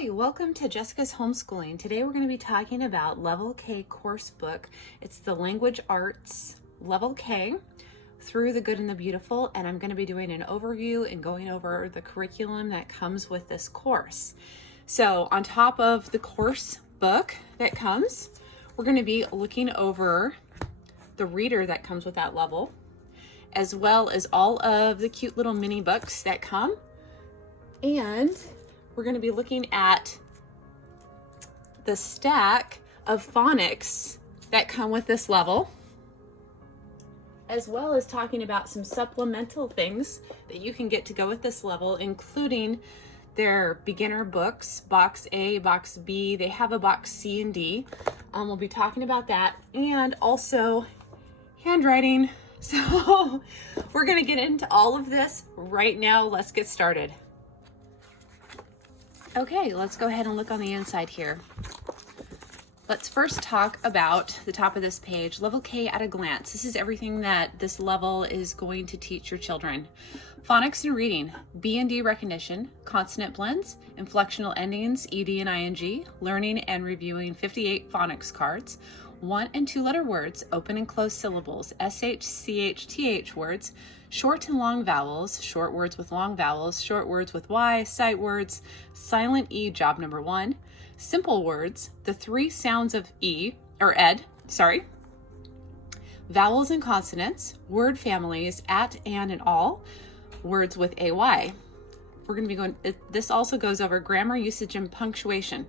Hi, welcome to Jessica's Homeschooling. Today we're going to be talking about Level K course book. It's the Language Arts Level K through The Good and the Beautiful, and I'm going to be doing an overview and going over the curriculum that comes with this course. So on top of the course book that comes, we're going to be looking over the reader that comes with that level, as well as all of the cute little mini books that come. And we're going to be looking at the stack of phonics that come with this level, as well as talking about some supplemental things that you can get to go with this level, including their beginner books, box A, box B. They have a box C and D. We'll be talking about that, and also handwriting. So we're going to get into all of this right now. Let's get started. Okay, let's go ahead and look on the inside here. Let's first talk about the top of this page, Level K at a glance. This is everything that this level is going to teach your children. Phonics and reading, B and D recognition, consonant blends, inflectional endings, ED and ING, learning and reviewing 58 phonics cards, 1 and 2 letter words, open and closed syllables, SH, CH, TH words, short and long vowels, short words with long vowels, short words with Y, sight words, silent E, job number 1, simple words, the 3 sounds of ed, vowels and consonants, word families, at, and all, words with AY. We're going to be going, this also goes over grammar, usage, and punctuation.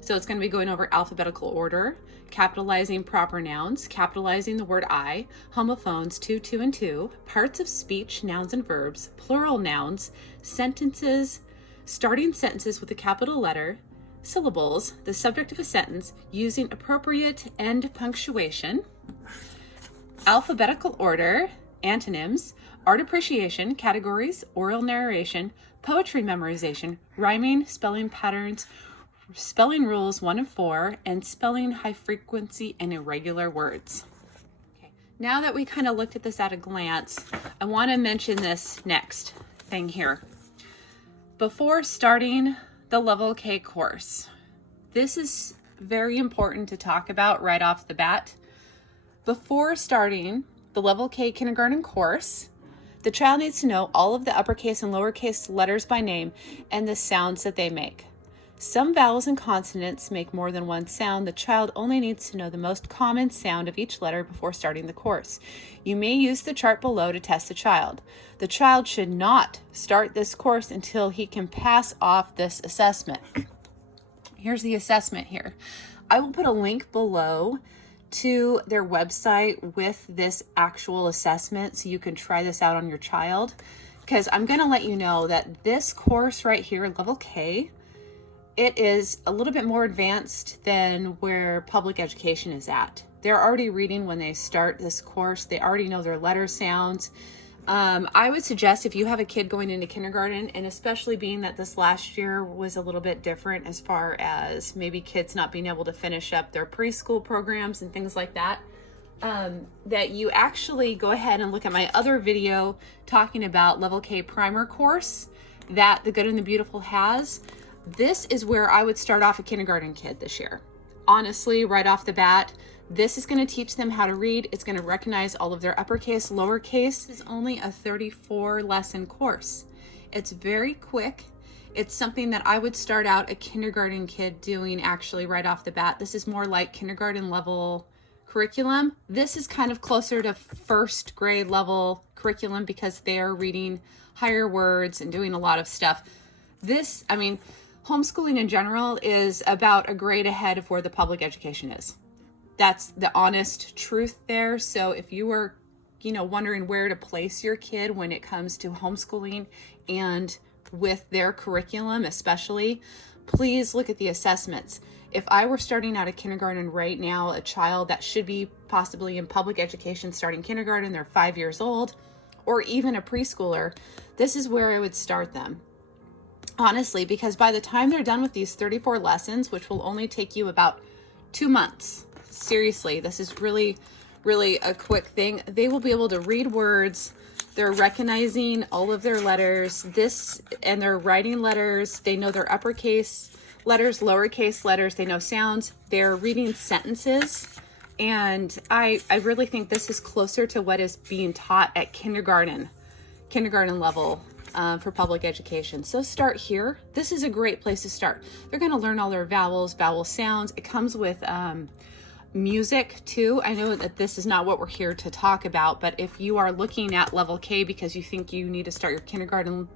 So it's going to be going over alphabetical order, capitalizing proper nouns, capitalizing the word I, homophones 2, 2, and 2, parts of speech, nouns and verbs, plural nouns, sentences, starting sentences with a capital letter, syllables, the subject of a sentence, using appropriate end punctuation, alphabetical order, antonyms, art appreciation, categories, oral narration, poetry memorization, rhyming, spelling patterns, spelling rules 1 and 4, and spelling high frequency and irregular words. Okay. Now that we kind of looked at this at a glance, I want to mention this next thing here. Before starting the Level K course, this is very important to talk about right off the bat. Before starting the Level K kindergarten course, the child needs to know all of the uppercase and lowercase letters by name and the sounds that they make. Some vowels and consonants make more than one sound. The child only needs to know the most common sound of each letter before starting the course. You may use the chart below to test the child. The child should not start this course until he can pass off this assessment. Here's the assessment here. I will put a link below to their website with this actual assessment so you can try this out on your child, because I'm going to let you know that this course right here, Level K, it is a little bit more advanced than where public education is at. They're already reading when they start this course. They already know their letter sounds. I would suggest if you have a kid going into kindergarten, and especially being that this last year was a little bit different as far as maybe kids not being able to finish up their preschool programs and things like that, that you actually go ahead and look at my other video talking about Level K primer course that The Good and the Beautiful has. This is where I would start off a kindergarten kid this year. Honestly, right off the bat, this is going to teach them how to read. It's going to recognize all of their uppercase, lowercase. This is only a 34 lesson course. It's very quick. It's something that I would start out a kindergarten kid doing actually right off the bat. This is more like kindergarten level curriculum. This is kind of closer to first grade level curriculum because they're reading higher words and doing a lot of stuff. Homeschooling in general is about a grade ahead of where the public education is. That's the honest truth there. So if you were, wondering where to place your kid when it comes to homeschooling and with their curriculum especially, please look at the assessments. If I were starting out a kindergarten right now, a child that should be possibly in public education starting kindergarten, they're 5 years old, or even a preschooler, this is where I would start them. Honestly, because by the time they're done with these 34 lessons, which will only take you about 2 months, seriously, this is really, really a quick thing. They will be able to read words. They're recognizing all of their letters, and they're writing letters. They know their uppercase, letters, lowercase letters. They know sounds. They're reading sentences. And I really think this is closer to what is being taught at kindergarten level for public education. So start here. This is a great place to start. They're going to learn all their vowels, vowel sounds. It comes with music too. I know that this is not what we're here to talk about, but if you are looking at level K because you think you need to start your kindergarten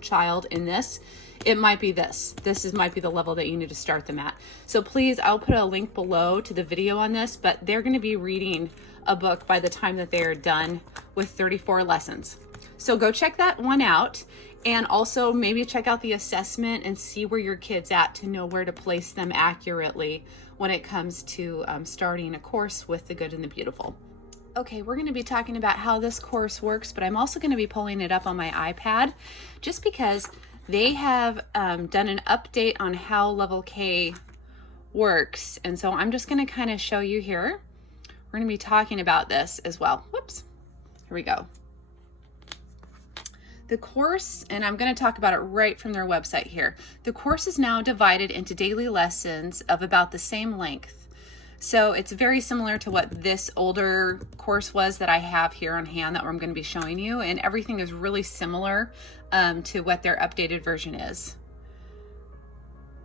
child in this, it might be this. Might be the level that you need to start them at. So please, I'll put a link below to the video on this, but they're going to be reading a book by the time that they are done with 34 lessons. So go check that one out, and also maybe check out the assessment and see where your kid's at to know where to place them accurately when it comes to starting a course with The Good and the Beautiful. Okay, we're going to be talking about how this course works, but I'm also going to be pulling it up on my iPad just because they have done an update on how level K works. And so I'm just going to kind of show you here. We're going to be talking about this as well. Whoops. Here we go. The course, and I'm going to talk about it right from their website here. The course is now divided into daily lessons of about the same length. So it's very similar to what this older course was that I have here on hand that I'm going to be showing you, and everything is really similar to what their updated version is.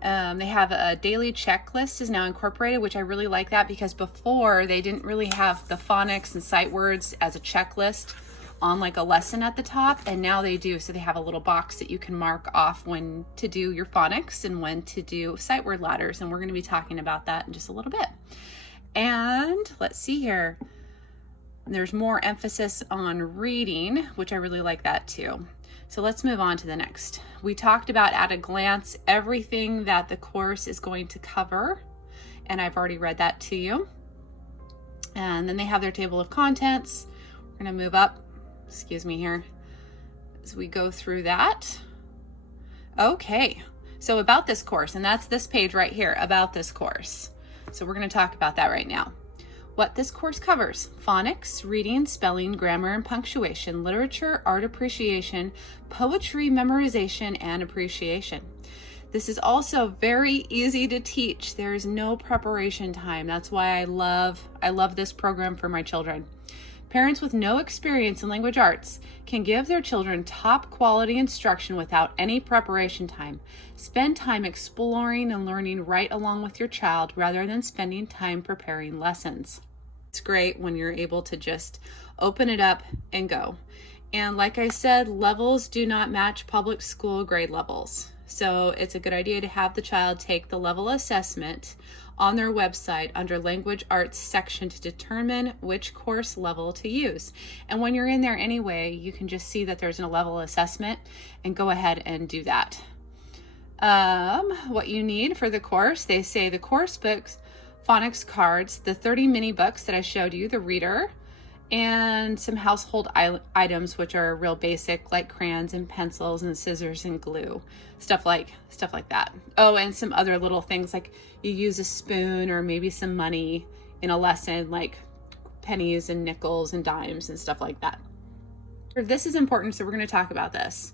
They have a daily checklist is now incorporated, which I really like that because before they didn't really have the phonics and sight words as a checklist on like a lesson at the top, and now they do. So they have a little box that you can mark off when to do your phonics and when to do sight word ladders, and we're going to be talking about that in just a little bit. And let's see here. There's more emphasis on reading, which I really like that too. So let's move on to the next. We talked about at a glance everything that the course is going to cover, and I've already read that to you. And then they have their table of contents. We're going to move up. Excuse me here as we go through that. Okay, so about this course, and that's this page right here, about this course. So we're going to talk about that right now. What this course covers: phonics, reading, spelling, grammar and punctuation, literature, art appreciation, poetry memorization, and appreciation. This is also very easy to teach. There is no preparation time. That's why I love this program for my children. Parents with no experience in language arts can give their children top quality instruction without any preparation time. Spend time exploring and learning right along with your child rather than spending time preparing lessons. It's great when you're able to just open it up and go. And like I said, levels do not match public school grade levels. So it's a good idea to have the child take the level assessment on their website under language arts section to determine which course level to use. And when you're in there anyway, you can just see that there's a level assessment and go ahead and do that. What you need for the course, they say the course books, phonics cards, the 30 mini books that I showed you, the reader, and some household items which are real basic, like crayons and pencils and scissors and glue, stuff like that. Oh, and some other little things like you use a spoon or maybe some money in a lesson, like pennies and nickels and dimes and stuff like that. This is important, so we're going to talk about this.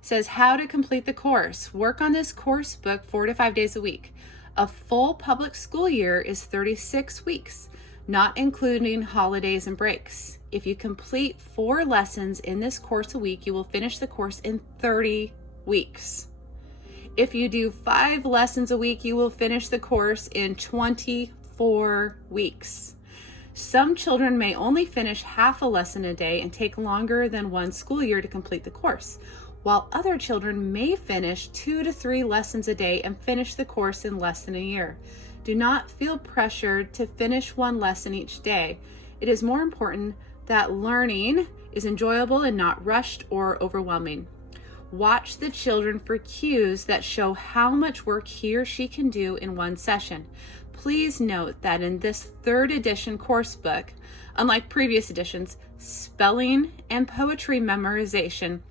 It says how to complete the course. Work on this course book 4 to 5 days a week. A full public school year is 36 weeks. Not including holidays and breaks. If you complete 4 lessons in this course a week, you will finish the course in 30 weeks. If you do 5 lessons a week, you will finish the course in 24 weeks. Some children may only finish half a lesson a day and take longer than 1 school year to complete the course, while other children may finish 2 to 3 lessons a day and finish the course in less than a year. Do not feel pressured to finish 1 lesson each day. It is more important that learning is enjoyable and not rushed or overwhelming. Watch the children for cues that show how much work he or she can do in 1 session. Please note that in this 3rd edition course book, unlike previous editions, spelling and poetry memorization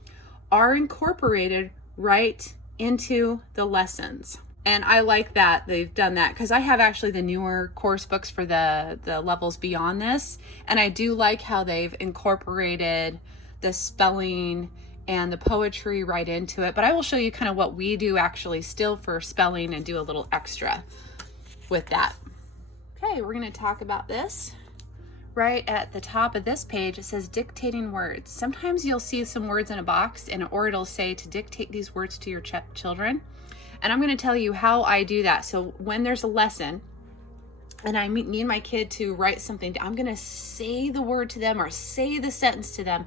are incorporated right into the lessons. And I like that they've done that because I have actually the newer course books for the levels beyond this. And I do like how they've incorporated the spelling and the poetry right into it. But I will show you kind of what we do actually still for spelling and do a little extra with that. Okay, we're going to talk about this. Right at the top of this page, it says dictating words. Sometimes you'll see some words in a box or it'll say to dictate these words to your children. And I'm going to tell you how I do that. So when there's a lesson and I need my kid to write something, I'm going to say the word to them or say the sentence to them.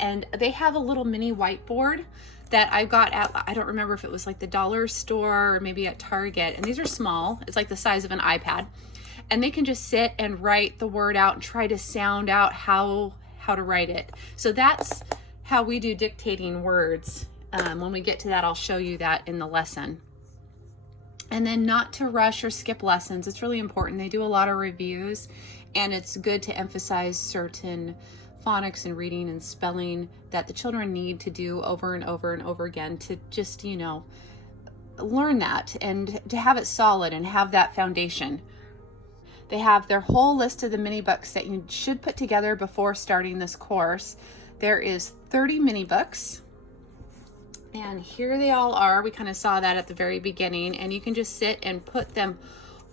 And they have a little mini whiteboard that I got at, I don't remember if it was like the dollar store or maybe at Target. And these are small. It's like the size of an iPad. And they can just sit and write the word out and try to sound out how to write it. So that's how we do dictating words. When we get to that, I'll show you that in the lesson. And then not to rush or skip lessons. It's really important. They do a lot of reviews, and it's good to emphasize certain phonics and reading and spelling that the children need to do over and over and over again to just, learn that and to have it solid and have that foundation. They have their whole list of the mini books that you should put together before starting this course. There is 30 mini books, and here they all are. We kind of saw that at the very beginning, and you can just sit and put them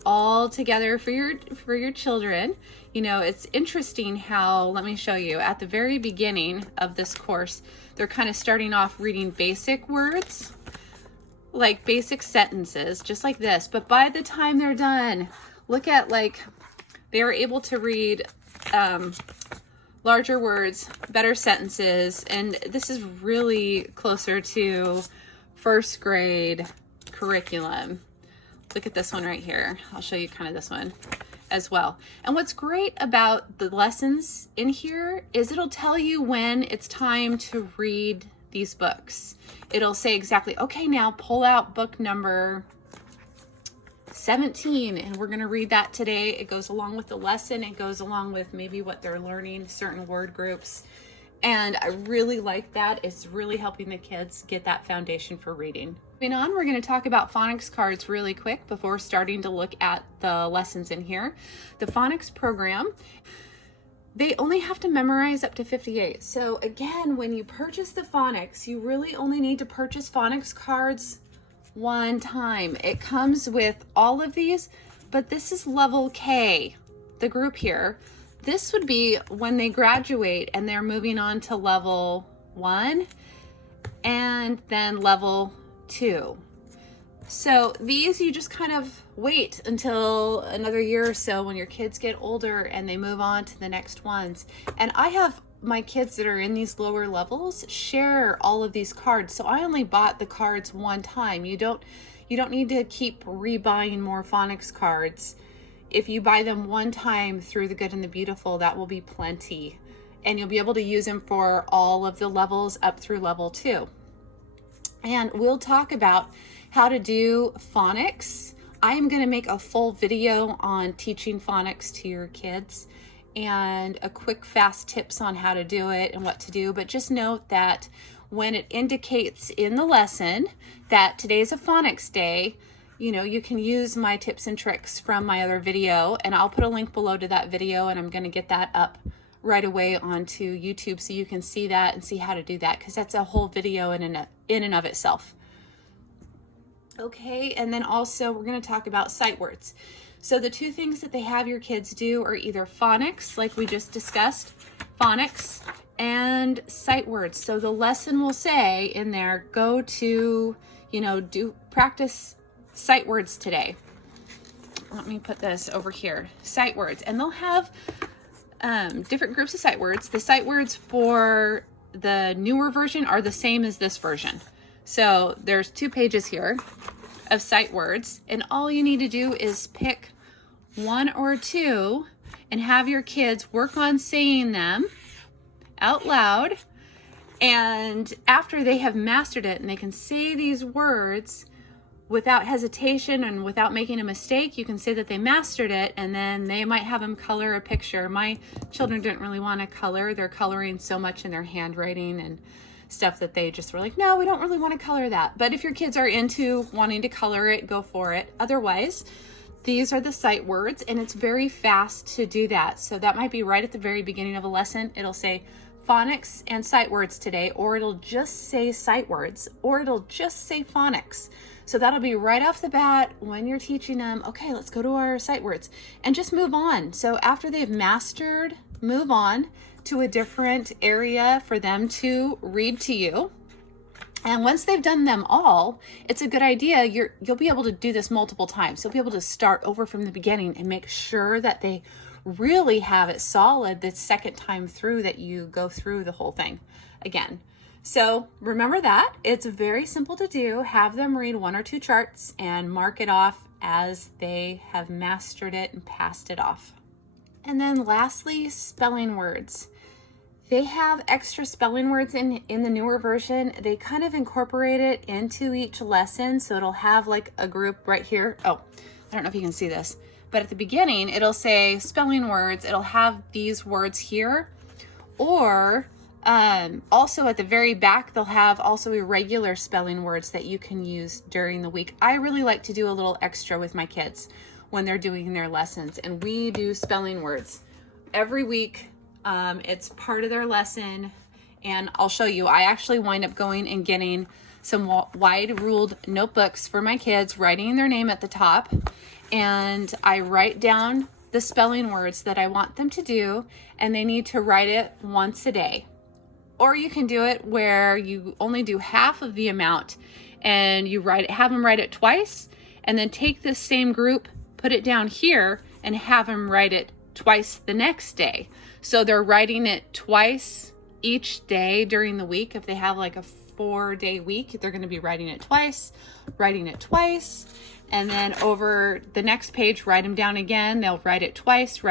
all together for your children. It's interesting how, let me show you, at the very beginning of this course, they're kind of starting off reading basic words, like basic sentences, just like this. But by the time they're done, look at, they were able to read larger words, better sentences, and this is really closer to first grade curriculum. Look at this one right here. I'll show you kind of this one as well. And what's great about the lessons in here is it'll tell you when it's time to read these books. It'll say exactly, okay, now pull out book number 17, and we're going to read that today. It goes along with the lesson. It goes along with maybe what they're learning, certain word groups. And I really like that. It's really helping the kids get that foundation for reading. Moving on, we're going to talk about phonics cards really quick before starting to look at the lessons in here. The phonics program, they only have to memorize up to 58. So again, when you purchase the phonics, you really only need to purchase phonics cards one time. It comes with all of these, but this is level K, the group here. This would be when they graduate and they're moving on to level 1 and then level 2. So these you just kind of wait until another year or so when your kids get older and they move on to the next ones. And I have my kids that are in these lower levels share all of these cards. So I only bought the cards one time. You don't need to keep rebuying more phonics cards. If you buy them one time through The Good and the Beautiful, that will be plenty. And you'll be able to use them for all of the levels up through level 2. And we'll talk about how to do phonics. I am going to make a full video on teaching phonics to your kids and a quick fast tips on how to do it and what to do. But just note that when it indicates in the lesson that today's a phonics day, you can use my tips and tricks from my other video, and I'll put a link below to that video, and I'm going to get that up right away onto YouTube so you can see that and see how to do that, because that's a whole video in and of itself. Okay, and then also we're going to talk about sight words. So the two things that they have your kids do are either phonics, like we just discussed, phonics, and sight words. So the lesson will say in there, go to, do practice sight words today. Let me put this over here, sight words. And they'll have different groups of sight words. The sight words for the newer version are the same as this version. So there's 2 pages here of sight words, and all you need to do is pick 1 or 2 and have your kids work on saying them out loud. And after they have mastered it and they can say these words without hesitation and without making a mistake, you can say that they mastered it, and then they might have them color a picture. My children didn't really want to color. They're coloring so much in their handwriting and stuff that they just were like, no, we don't really want to color that. But if your kids are into wanting to color it, go for it. Otherwise, these are the sight words, and it's very fast to do that. So that might be right at the very beginning of a lesson. It'll say phonics and sight words today, or it'll just say sight words, or it'll just say phonics. So that'll be right off the bat when you're teaching them, okay, let's go to our sight words and just move on. So after they've mastered, move on to a different area for them to read to you. And once they've done them all, it's a good idea. You'll be able to do this multiple times. You'll be able to start over from the beginning and make sure that they really have it solid the second time through that you go through the whole thing again. So remember that. It's very simple to do. Have them read 1 or 2 charts and mark it off as they have mastered it and passed it off. And then lastly, spelling words. They have extra spelling words in the newer version. They kind of incorporate it into each lesson. So it'll have like a group right here. Oh, I don't know if you can see this, but at the beginning, it'll say spelling words. It'll have these words here, or also at the very back, they'll have also irregular spelling words that you can use during the week. I really like to do a little extra with my kids when they're doing their lessons, and we do spelling words every week. It's part of their lesson, and I'll show you. I actually wind up going and getting some wide ruled notebooks for my kids, writing their name at the top, and I write down the spelling words that I want them to do, and they need to write it once a day. Or you can do it where you only do half of the amount and you have them write it twice, and then take this same group, put it down here, and have them write it twice the next day. So they're writing it twice each day during the week. If they have like a 4-day week, they're going to be writing it twice, and then over the next page, write them down again. They'll write it twice.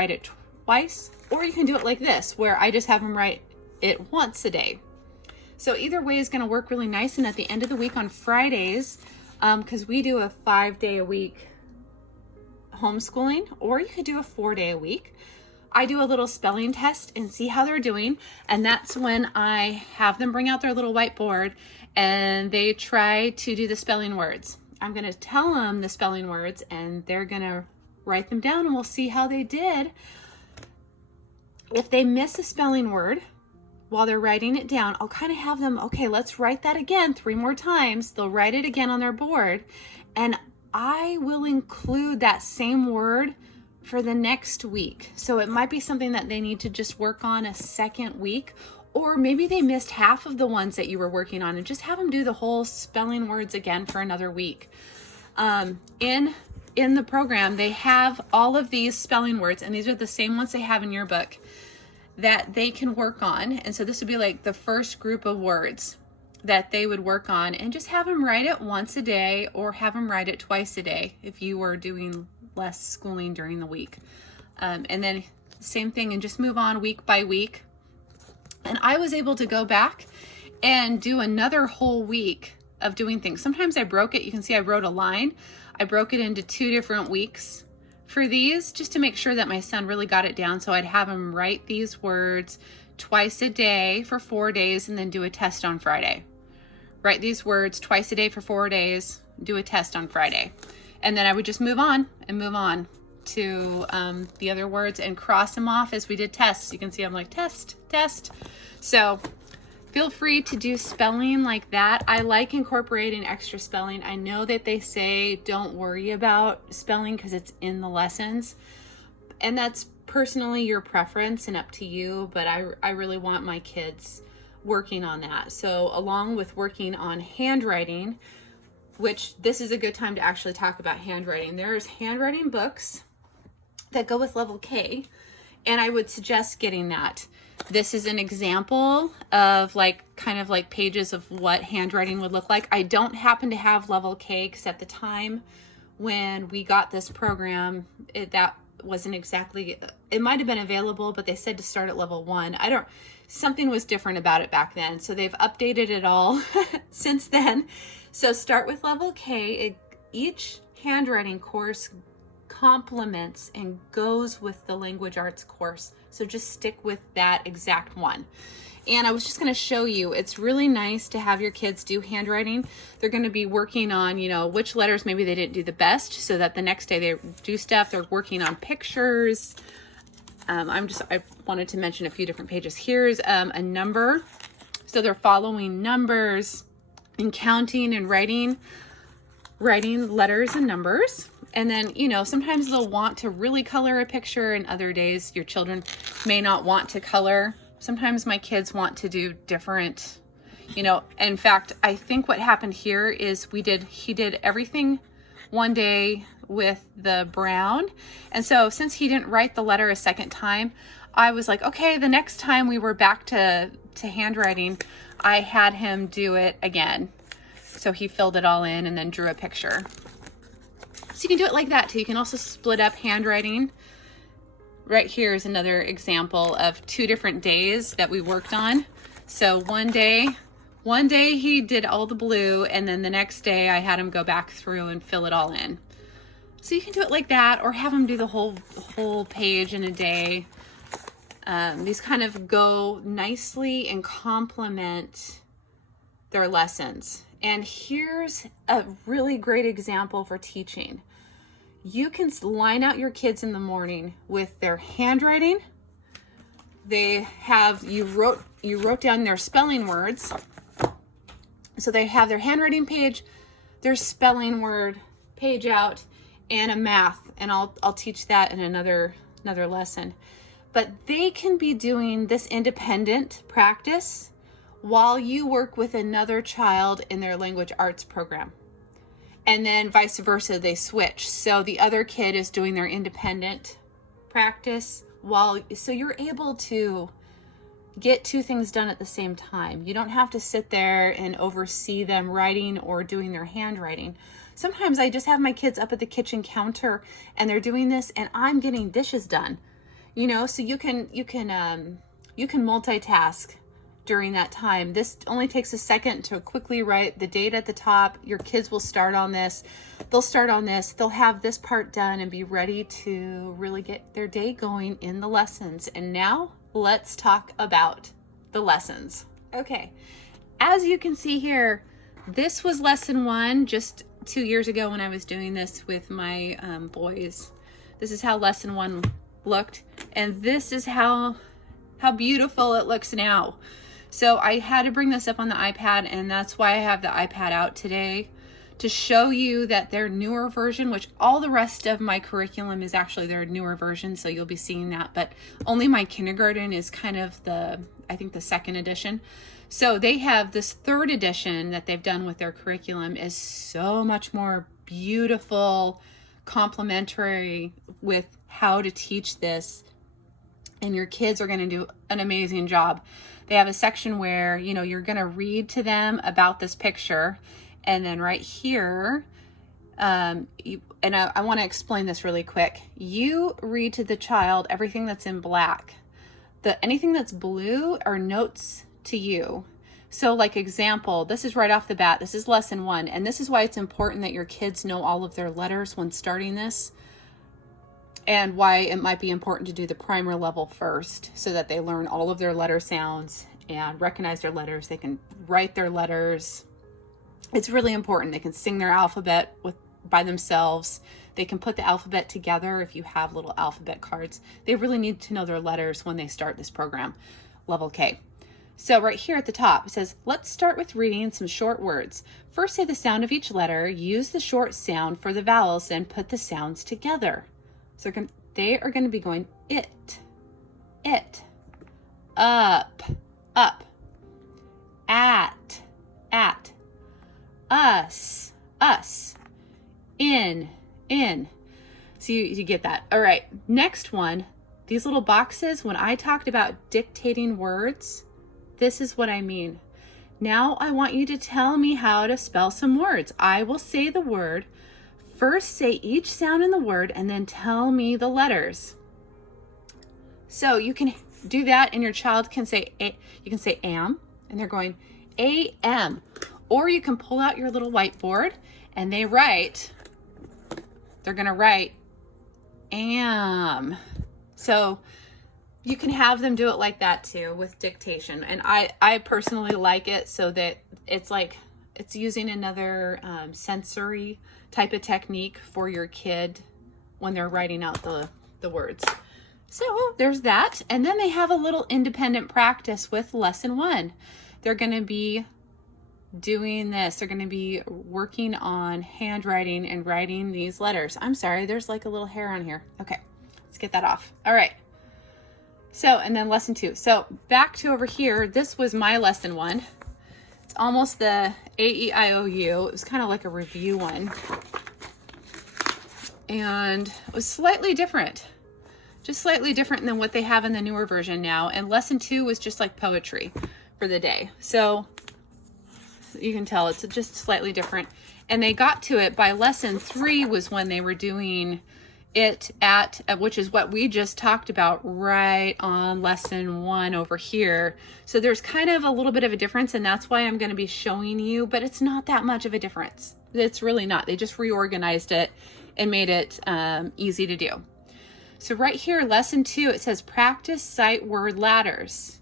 Or you can do it like this, where I just have them write it once a day. So either way is going to work really nice. And at the end of the week on Fridays, because we do a 5-day a week homeschooling, or you could do a 4-day a week, I do a little spelling test and see how they're doing. And that's when I have them bring out their little whiteboard and they try to do the spelling words. I'm going to tell them the spelling words and they're going to write them down, and we'll see how they did. If they miss a spelling word while they're writing it down, I'll kind of have them, okay, let's write that again 3 more times. They'll write it again on their board, and I will include that same word for the next week. So it might be something that they need to just work on a second week, or maybe they missed half of the ones that you were working on, and just have them do the whole spelling words again for another week. In the program, they have all of these spelling words, and these are the same ones they have in your book that they can work on. And so this would be like the first group of words that they would work on, and just have them write it once a day, or have them write it twice a day if you were doing less schooling during the week. And then same thing, and just move on week by week. And I was able to go back and do another whole week of doing things. Sometimes I broke it. You can see I wrote a line. I broke it into 2 different weeks for these, just to make sure that my son really got it down. So I'd have him write these words twice a day for 4 days, and then do a test on Friday. Write these words twice a day for 4 days, do a test on Friday. And then I would just move on to the other words and cross them off as we did tests. You can see I'm like, test. So feel free to do spelling like that. I like incorporating extra spelling. I know that they say don't worry about spelling because it's in the lessons, and that's personally your preference and up to you, but I really want my kids working on that. So along with working on handwriting, which this is a good time to actually talk about handwriting. There's handwriting books that go with level K, and I would suggest getting that. This is an example of kind of like pages of what handwriting would look like. I don't happen to have level K because at the time when we got this program, that wasn't exactly, it might have been available, but they said to start at level 1. Something was different about it back then. So they've updated it all since then. So start with level K. Each handwriting course complements and goes with the language arts course. So just stick with that exact one. And I was just going to show you, it's really nice to have your kids do handwriting. They're going to be working on, which letters maybe they didn't do the best, so that the next day they do stuff. They're working on pictures. I wanted to mention a few different pages. Here's a number. So they're following numbers and counting and writing letters and numbers. And then, you know, sometimes they'll want to really color a picture, and other days your children may not want to color. Sometimes my kids want to do different, you know. In fact, I think what happened here is he did everything one day with the brown. And so since he didn't write the letter a second time, I was like, okay, the next time we were back to handwriting, I had him do it again. So he filled it all in and then drew a picture. So you can do it like that too. You can also split up handwriting. Right here is another example of 2 different days that we worked on. So one day he did all the blue, and then the next day I had him go back through and fill it all in. So you can do it like that, or have him do the whole page in a day. These kind of go nicely and complement their lessons. And here's a really great example for teaching. You can line out your kids in the morning with their handwriting. You wrote down their spelling words. So they have their handwriting page, their spelling word page out, and a math. And I'll teach that in another lesson. But they can be doing this independent practice while you work with another child in their language arts program. And then vice versa, they switch. So the other kid is doing their independent practice so you're able to get 2 things done at the same time. You don't have to sit there and oversee them writing or doing their handwriting. Sometimes I just have my kids up at the kitchen counter and they're doing this, and I'm getting dishes done. You know, so you can multitask during that time. This only takes a second to quickly write the date at the top. Your kids will start on this. They'll have this part done and be ready to really get their day going in the lessons. And now let's talk about the lessons. Okay, as you can see here, this was lesson 1 just 2 years ago when I was doing this with my boys. This is how lesson 1 looked, and this is how beautiful it looks now. So I had to bring this up on the iPad, and that's why I have the iPad out today, to show you that their newer version, which all the rest of my curriculum is actually their newer version, so you'll be seeing that, but only my kindergarten is kind of I think the 2nd edition. So they have this 3rd edition that they've done with their curriculum is so much more beautiful, complementary with how to teach this, and your kids are going to do an amazing job. They have a section where, you know, you're going to read to them about this picture, and then right here, I want to explain this really quick. You read to the child everything that's in black. Anything that's blue are notes to you. So like example, this is right off the bat. This is lesson 1, and this is why it's important that your kids know all of their letters when starting this, and why it might be important to do the primer level first so that they learn all of their letter sounds and recognize their letters. They can write their letters. It's really important. They can sing their alphabet by themselves. They can put the alphabet together if you have little alphabet cards. They really need to know their letters when they start this program, level K. So right here at the top, it says, let's start with reading some short words. First, say the sound of each letter, use the short sound for the vowels, and put the sounds together. So they are going to be going it, up, at, us, in. So you get that. All right, next one, these little boxes, when I talked about dictating words, this is what I mean. Now I want you to tell me how to spell some words. I will say the word. First, say each sound in the word, and then tell me the letters. So you can do that, and your child can say, you can say am, and they're going A-M. Or you can pull out your little whiteboard, and they're going to write am. So you can have them do it like that too with dictation. And I personally like it so that it's using another sensory type of technique for your kid when they're writing out the words. So there's that. And then they have a little independent practice with lesson 1. They're going to be doing this. They're going to be working on handwriting and writing these letters. I'm sorry, there's like a little hair on here. Okay, let's get that off. All right. So, and then lesson 2. So back to over here, this was my lesson 1. It's almost the A-E-I-O-U. It was kind of like a review one. And it was slightly different. Just slightly different than what they have in the newer version now. And lesson 2 was just like poetry for the day. So you can tell it's just slightly different. And they got to it by lesson 3 was when they were doing it at, which is what we just talked about right on lesson 1 over here. So there's kind of a little bit of a difference, and that's why I'm going to be showing you, but it's not that much of a difference. It's really not. They just reorganized it and made it easy to do. So right here, lesson 2, it says practice sight word ladders.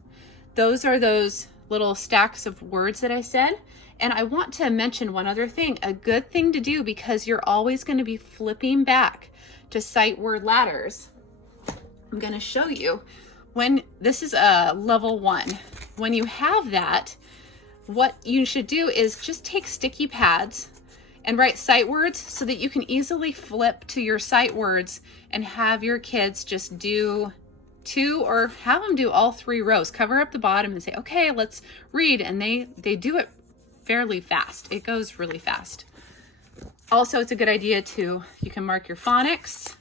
Those are those little stacks of words that I said. And I want to mention one other thing, a good thing to do, because you're always going to be flipping back to sight word ladders. I'm going to show you when this is a level 1. When you have that, what you should do is just take sticky pads and write sight words so that you can easily flip to your sight words and have your kids just do 2 or have them do all 3 rows. Cover up the bottom and say, okay, let's read. And they do it fairly fast. It goes really fast. Also, it's a good idea to, you can mark your phonics.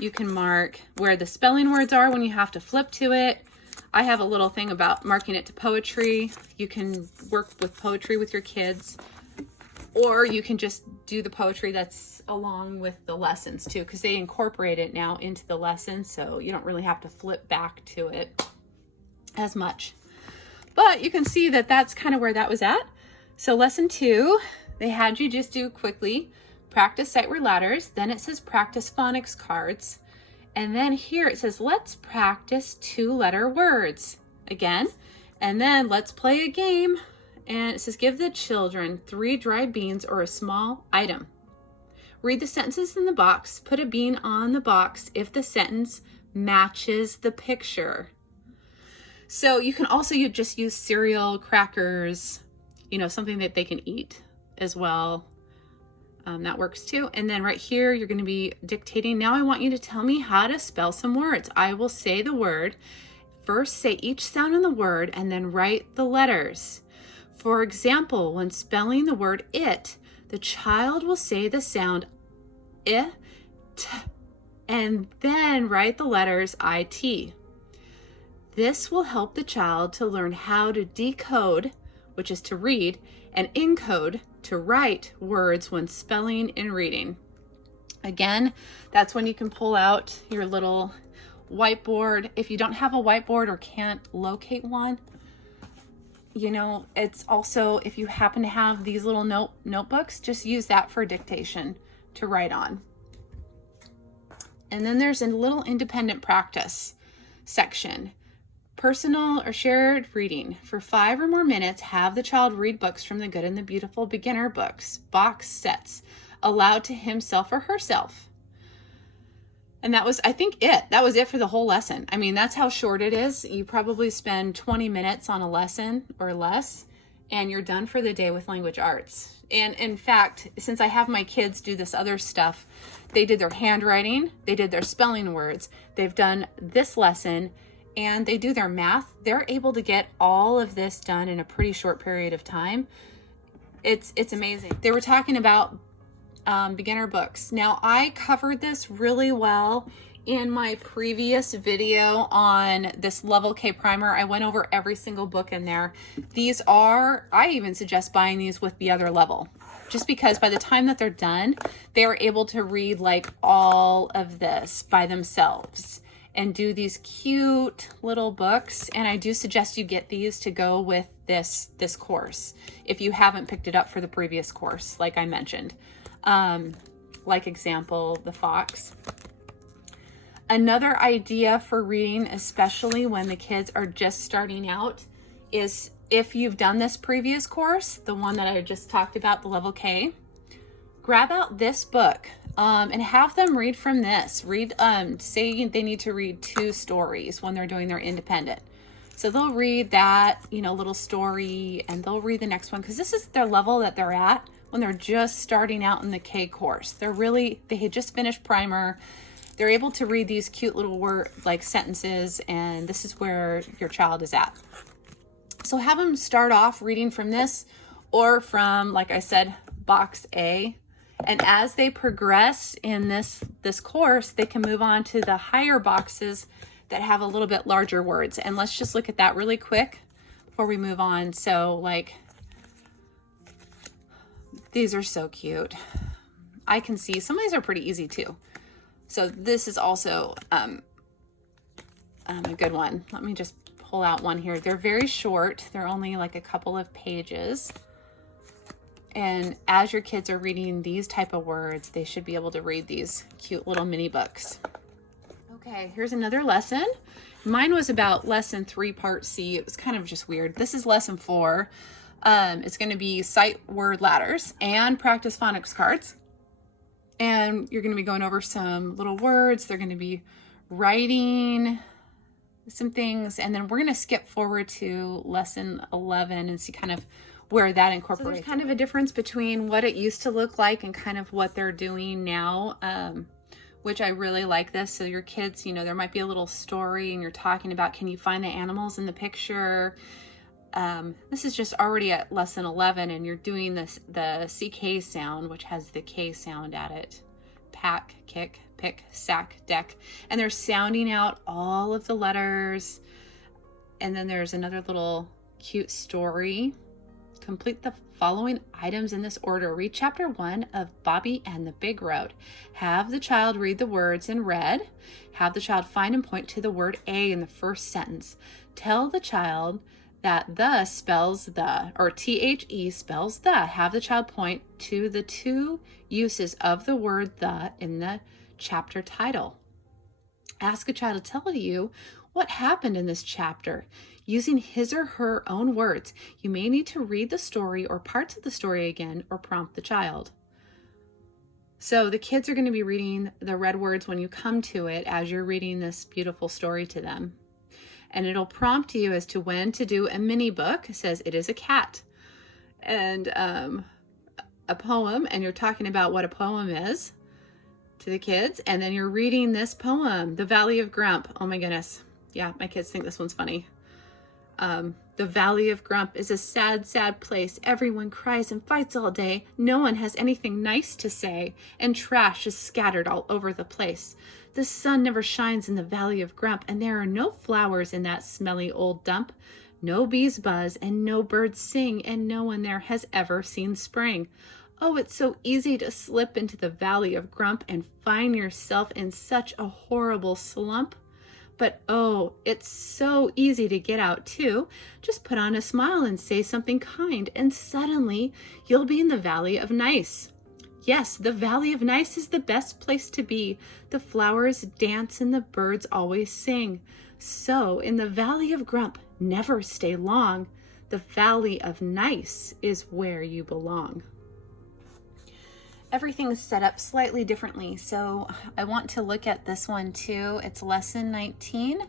You can mark where the spelling words are when you have to flip to it. I have a little thing about marking it to poetry. You can work with poetry with your kids, or you can just do the poetry that's along with the lessons too, because they incorporate it now into the lesson, so you don't really have to flip back to it as much. But you can see that that's kind of where that was at. So lesson 2, they had you just do quickly practice sight word ladders. Then it says practice phonics cards. And then here it says, let's practice 2-letter words again. And then let's play a game. And it says, give the children 3 dried beans or a small item. Read the sentences in the box. Put a bean on the box if the sentence matches the picture. So you can also just use cereal, crackers, something that they can eat as well. That works too. And then right here, you're going to be dictating. Now I want you to tell me how to spell some words. I will say the word. First, say each sound in the word and then write the letters. For example, when spelling the word it, the child will say the sound I, t, and then write the letters IT. This will help the child to learn how to decode, which is to read, and encode, to write words when spelling and reading. Again, that's when you can pull out your little whiteboard. If you don't have a whiteboard or can't locate one, it's also, if you happen to have these little notebooks, just use that for dictation to write on. And then there's a little independent practice section. Personal or shared reading. For 5 or more minutes, have the child read books from the Good and the Beautiful beginner books, box sets, aloud to himself or herself. And that was, I think, it. That was it for the whole lesson. I mean, that's how short it is. You probably spend 20 minutes on a lesson or less, and you're done for the day with language arts. And in fact, since I have my kids do this other stuff, they did their handwriting, they did their spelling words, they've done this lesson, and they do their math. They're able to get all of this done in a pretty short period of time. It's amazing. They were talking about beginner books. Now, I covered this really well in my previous video on this level K primer. I went over every single book in there. I even suggest buying these with the other level, just because by the time that they're done, they are able to read like all of this by themselves and do these cute little books. And I do suggest you get these to go with this course if you haven't picked it up for the previous course, like I mentioned. Like example, the Fox. Another idea for reading, especially when the kids are just starting out, is if you've done this previous course, the one that I just talked about, the level K, grab out this book and have them read from this. Read, say they need to read 2 stories when they're doing their independent. So they'll read that, little story, and they'll read the next one because this is their level that they're at when they're just starting out in the K course. They had just finished primer. They're able to read these cute little sentences, and this is where your child is at. So have them start off reading from this or from, like I said, box A. And as they progress in this course, they can move on to the higher boxes that have a little bit larger words. And let's just look at that really quick before we move on. So these are so cute. I can see some of these are pretty easy too. So this is also a good one. Let me just pull out one here. They're very short. They're only like a couple of pages. And as your kids are reading these type of words, they should be able to read these cute little mini books. Okay, here's another lesson. Mine was about lesson 3, part C. It was kind of just weird. This is lesson 4. It's going to be sight word ladders and practice phonics cards. And you're going to be going over some little words. They're going to be writing some things. And then we're going to skip forward to lesson 11 and see kind of where that incorporates. So there's kind of a difference between what it used to look like and kind of what they're doing now, which I really like this. So your kids, there might be a little story and you're talking about, can you find the animals in the picture? This is just already at lesson 11 and you're doing the CK sound, which has the K sound at it. Pack, kick, pick, sack, deck. And they're sounding out all of the letters. And then there's another little cute story. Complete the following items in this order. Read chapter 1 of Bobby and the Big Road. Have the child read the words in red. Have the child find and point to the word A in the first sentence. Tell the child that the spells the, or THE spells the. Have the child point to the 2 uses of the word the in the chapter title. Ask a child to tell you what happened in this chapter using his or her own words. You may need to read the story or parts of the story again or prompt the child. So the kids are going to be reading the red words when you come to it as you're reading this beautiful story to them. And it'll prompt you as to when to do a mini book. It says it is a cat and a poem, and you're talking about what a poem is to the kids. And then you're reading this poem, The Valley of Grump. Oh my goodness. Yeah, my kids think this one's funny. The Valley of Grump is a sad, sad place. Everyone cries and fights all day. No one has anything nice to say, and trash is scattered all over the place. The sun never shines in the Valley of Grump, and there are no flowers in that smelly old dump. No bees buzz, and no birds sing, and no one there has ever seen spring. Oh, it's so easy to slip into the Valley of Grump and find yourself in such a horrible slump. But oh, it's so easy to get out too. Just put on a smile and say something kind, and suddenly you'll be in the Valley of Nice. Yes, the Valley of Nice is the best place to be. The flowers dance and the birds always sing. So in the Valley of Grump, never stay long. The Valley of Nice is where you belong. Everything's set up slightly differently, so I want to look at this one too. It's lesson 19.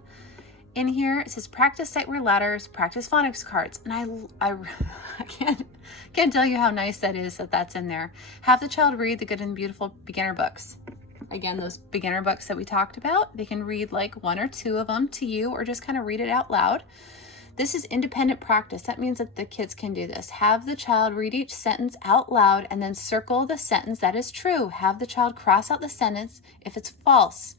In here it says practice sight word ladders, practice phonics cards, and I can't tell you how nice that is that that's in there. Have the child read the Good and Beautiful beginner books. Again, those beginner books that we talked about, they can read like 1 or 2 of them to you, or just kind of read it out loud. This is independent practice. That means that the kids can do this. Have the child read each sentence out loud and then circle the sentence that is true. Have the child cross out the sentence if it's false.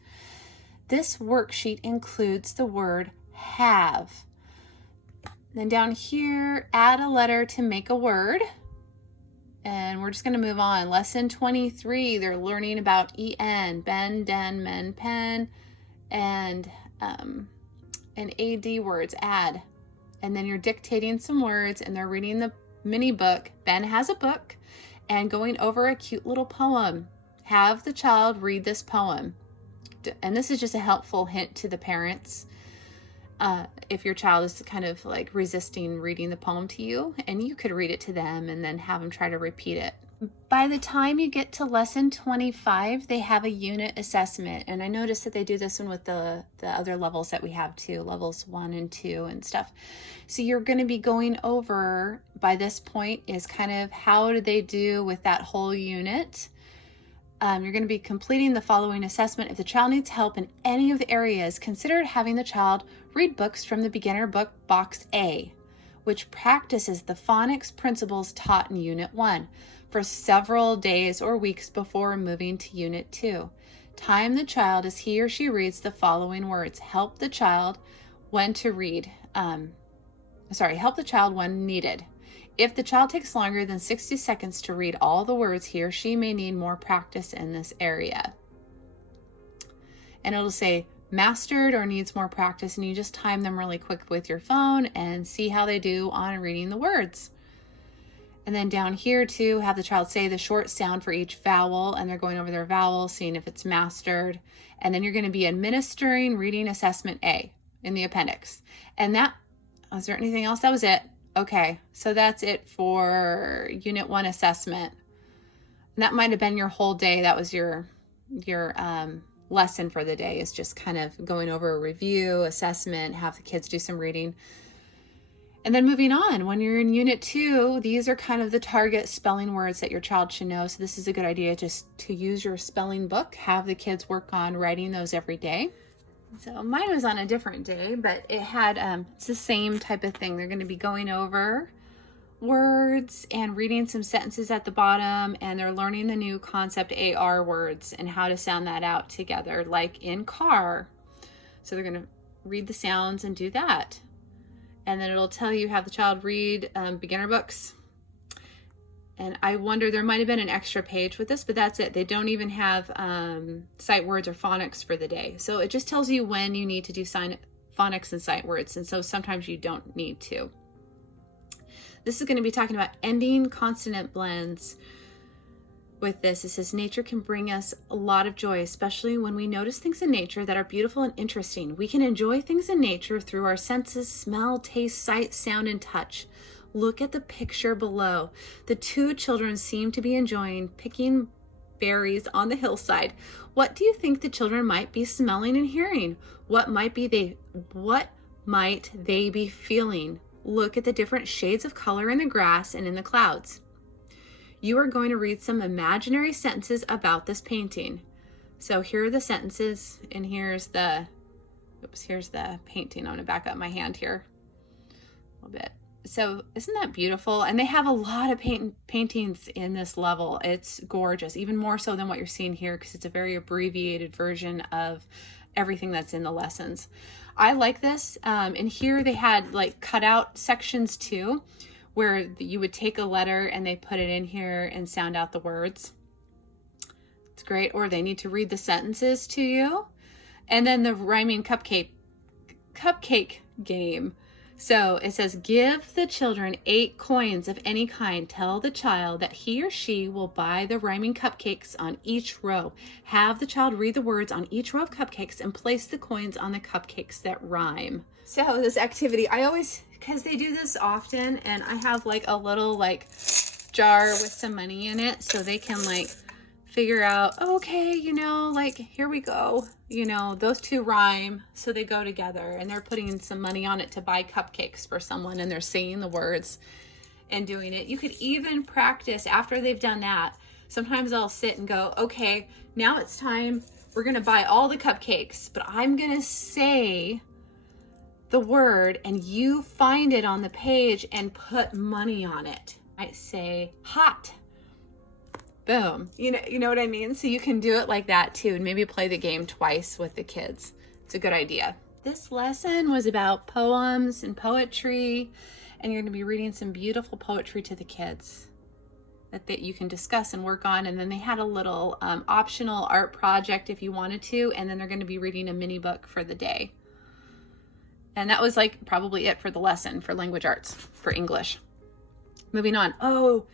This worksheet includes the word have. Then down here, add a letter to make a word. And we're just going to move on. Lesson 23, they're learning about EN, ben, den, men, pen, and AD words, add. And then you're dictating some words and they're reading the mini book. Ben has a book and going over a cute little poem. Have the child read this poem. And this is just a helpful hint to the parents. If your child is kind of like resisting reading the poem to you, and you could read it to them and then have them try to repeat it. By the time you get to lesson 25, they have a unit assessment. And I noticed that they do this one with the other levels that we have too, levels 1 and 2 and stuff. So you're going to be going over, by this point, is kind of how do they do with that whole unit. You're going to be completing the following assessment. If the child needs help in any of the areas, consider having the child read books from the beginner book box A, which practices the phonics principles taught in Unit 1 for several days or weeks before moving to Unit 2. Time the child as he or she reads the following words. Help the child when to read. Help the child when needed. If the child takes longer than 60 seconds to read all the words, he or she may need more practice in this area. And it'll say mastered or needs more practice, and you just time them really quick with your phone and see how they do on reading the words. And then down here too, have the child say the short sound for each vowel, and they're going over their vowel, seeing if it's mastered. And then you're going to be administering reading assessment A in the appendix. And was there anything else? That was it. Okay, so that's it for Unit 1 assessment. And that might have been your whole day. That was your lesson for the day, is just kind of going over a review, assessment, have the kids do some reading. And then moving on, when you're in Unit 2, these are kind of the target spelling words that your child should know. So this is a good idea just to use your spelling book, have the kids work on writing those every day. So mine was on a different day, but it had, it's the same type of thing. They're going to be going over words and reading some sentences at the bottom, and they're learning the new concept AR words and how to sound that out together, like in car. So they're going to read the sounds and do that. And then it'll tell you, have the child read beginner books. And I wonder, there might have been an extra page with this, but that's it. They don't even have sight words or phonics for the day. So it just tells you when you need to do phonics and sight words. And so sometimes you don't need to. This is going to be talking about ending consonant blends with this. It says, nature can bring us a lot of joy, especially when we notice things in nature that are beautiful and interesting. We can enjoy things in nature through our senses: smell, taste, sight, sound, and touch. Look at the picture below. The two children seem to be enjoying picking berries on the hillside. What do you think the children might be smelling and hearing? What might they be feeling? Look at the different shades of color in the grass and in the clouds. You are going to read some imaginary sentences about this painting. So here are the sentences, and here's the painting. I'm going to back up my hand here a little bit. So isn't that beautiful? And they have a lot of paintings in this level. It's gorgeous, even more so than what you're seeing here, because it's a very abbreviated version of everything that's in the lessons. I like this. And here they had like cut out sections too, where you would take a letter and they put it in here and sound out the words. It's great. Or they need to read the sentences to you. And then the rhyming cupcake game. So it says, give the children 8 coins of any kind. Tell the child that he or she will buy the rhyming cupcakes on each row. Have the child read the words on each row of cupcakes and place the coins on the cupcakes that rhyme. So this activity, because they do this often, and I have like a little like jar with some money in it, so they can like figure out, okay, here we go. Those two rhyme, so they go together, and they're putting some money on it to buy cupcakes for someone, and they're saying the words and doing it. You could even practice after they've done that. Sometimes I'll sit and go, okay, now it's time. We're going to buy all the cupcakes, but I'm going to say the word, and you find it on the page and put money on it. I say hot. Boom. You know what I mean? So you can do it like that too, and maybe play the game twice with the kids. It's a good idea. This lesson was about poems and poetry, and you're going to be reading some beautiful poetry to the kids that you can discuss and work on. And then they had a little optional art project if you wanted to, and then they're going to be reading a mini book for the day. And that was like probably it for the lesson for language arts for English. Moving on. Oh,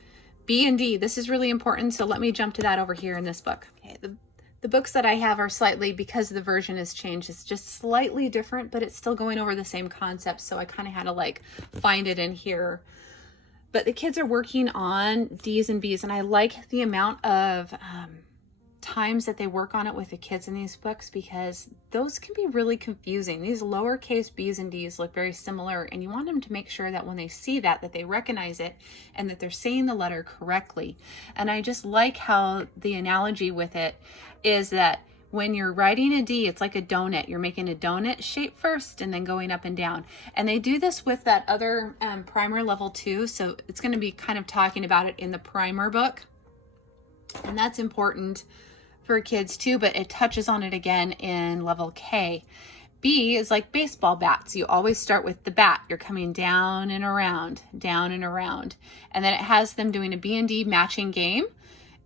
B and D. This is really important, so let me jump to that over here in this book. Okay, the books that I have are slightly, because the version has changed, it's just slightly different, but it's still going over the same concept, so I kind of had to like find it in here. But the kids are working on D's and B's, and I like the amount of times that they work on it with the kids in these books, because those can be really confusing. These lowercase B's and D's look very similar, and you want them to make sure that when they see that they recognize it and that they're saying the letter correctly. And I just like how the analogy with it is that when you're writing a D, it's like a donut. You're making a donut shape first and then going up and down. And they do this with that other primer level 2. So it's going to be kind of talking about it in the primer book. And that's important for kids too, but it touches on it again in level K. B is like baseball bats. You always start with the bat. You're coming down and around, down and around. And then it has them doing a B and D matching game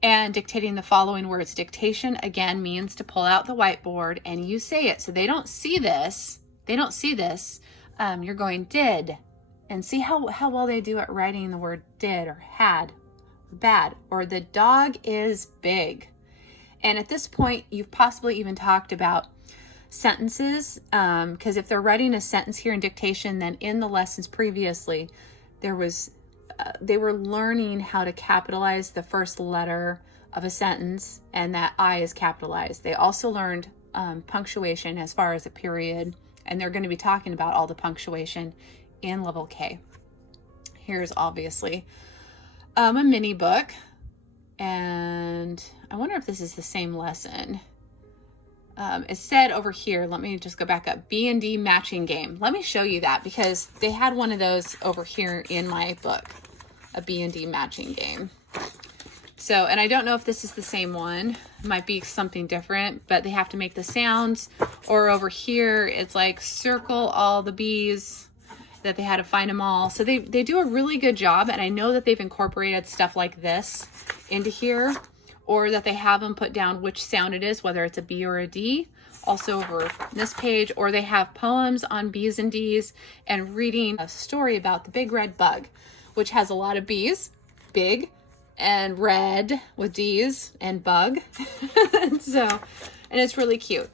and dictating the following words. Dictation, again, means to pull out the whiteboard and you say it. So they don't see this. They don't see this. You're going did. And see how well they do at writing the word did or had, bad, or the dog is big. And at this point, you've possibly even talked about sentences, because if they're writing a sentence here in dictation, then in the lessons previously, they were learning how to capitalize the first letter of a sentence, and that I is capitalized. They also learned punctuation as far as a period, and they're going to be talking about all the punctuation in level K. Here's obviously a mini book, and I wonder if this is the same lesson. It said over here, let me just go back up, B&D matching game. Let me show you that, because they had one of those over here in my book, a B&D matching game. So, and I don't know if this is the same one. It might be something different, but they have to make the sounds. Or over here, it's like circle all the B's, that they had to find them all. So they do a really good job, and I know that they've incorporated stuff like this into here, or that they have them put down which sound it is, whether it's a B or a D, also over this page, or they have poems on B's and D's and reading a story about the big red bug, which has a lot of B's, big, and red with D's and bug. and it's really cute.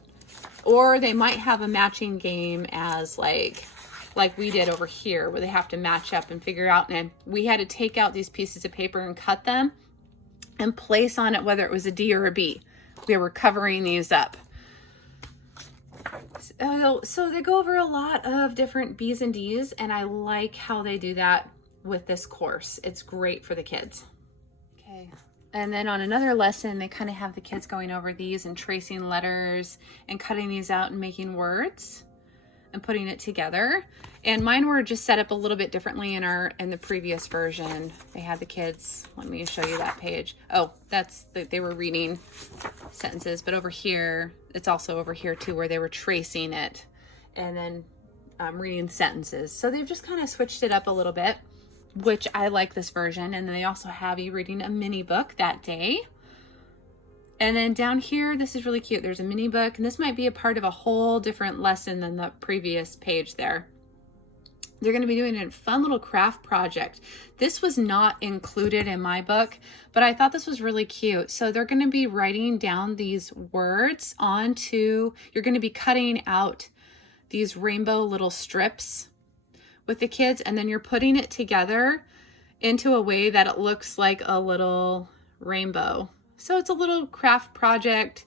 Or they might have a matching game as like we did over here, where they have to match up and figure out, and we had to take out these pieces of paper and cut them and place on it whether it was a D or a B. We were covering these up. So they go over a lot of different B's and D's, and I like how they do that with this course. It's great for the kids. Okay. And then on another lesson, they kind of have the kids going over these and tracing letters and cutting these out and making words and putting it together. And mine were just set up a little bit differently in the previous version. They had the kids, let me show you that page. Oh, they were reading sentences, but over here, it's also over here too, where they were tracing it and then reading sentences. So they've just kind of switched it up a little bit, which I like this version. And then they also have you reading a mini book that day. And then down here, this is really cute. There's a mini book, and this might be a part of a whole different lesson than the previous page there. They're going to be doing a fun little craft project. This was not included in my book, but I thought this was really cute. So they're going to be writing down these words you're going to be cutting out these rainbow little strips with the kids, and then you're putting it together into a way that it looks like a little rainbow. So it's a little craft project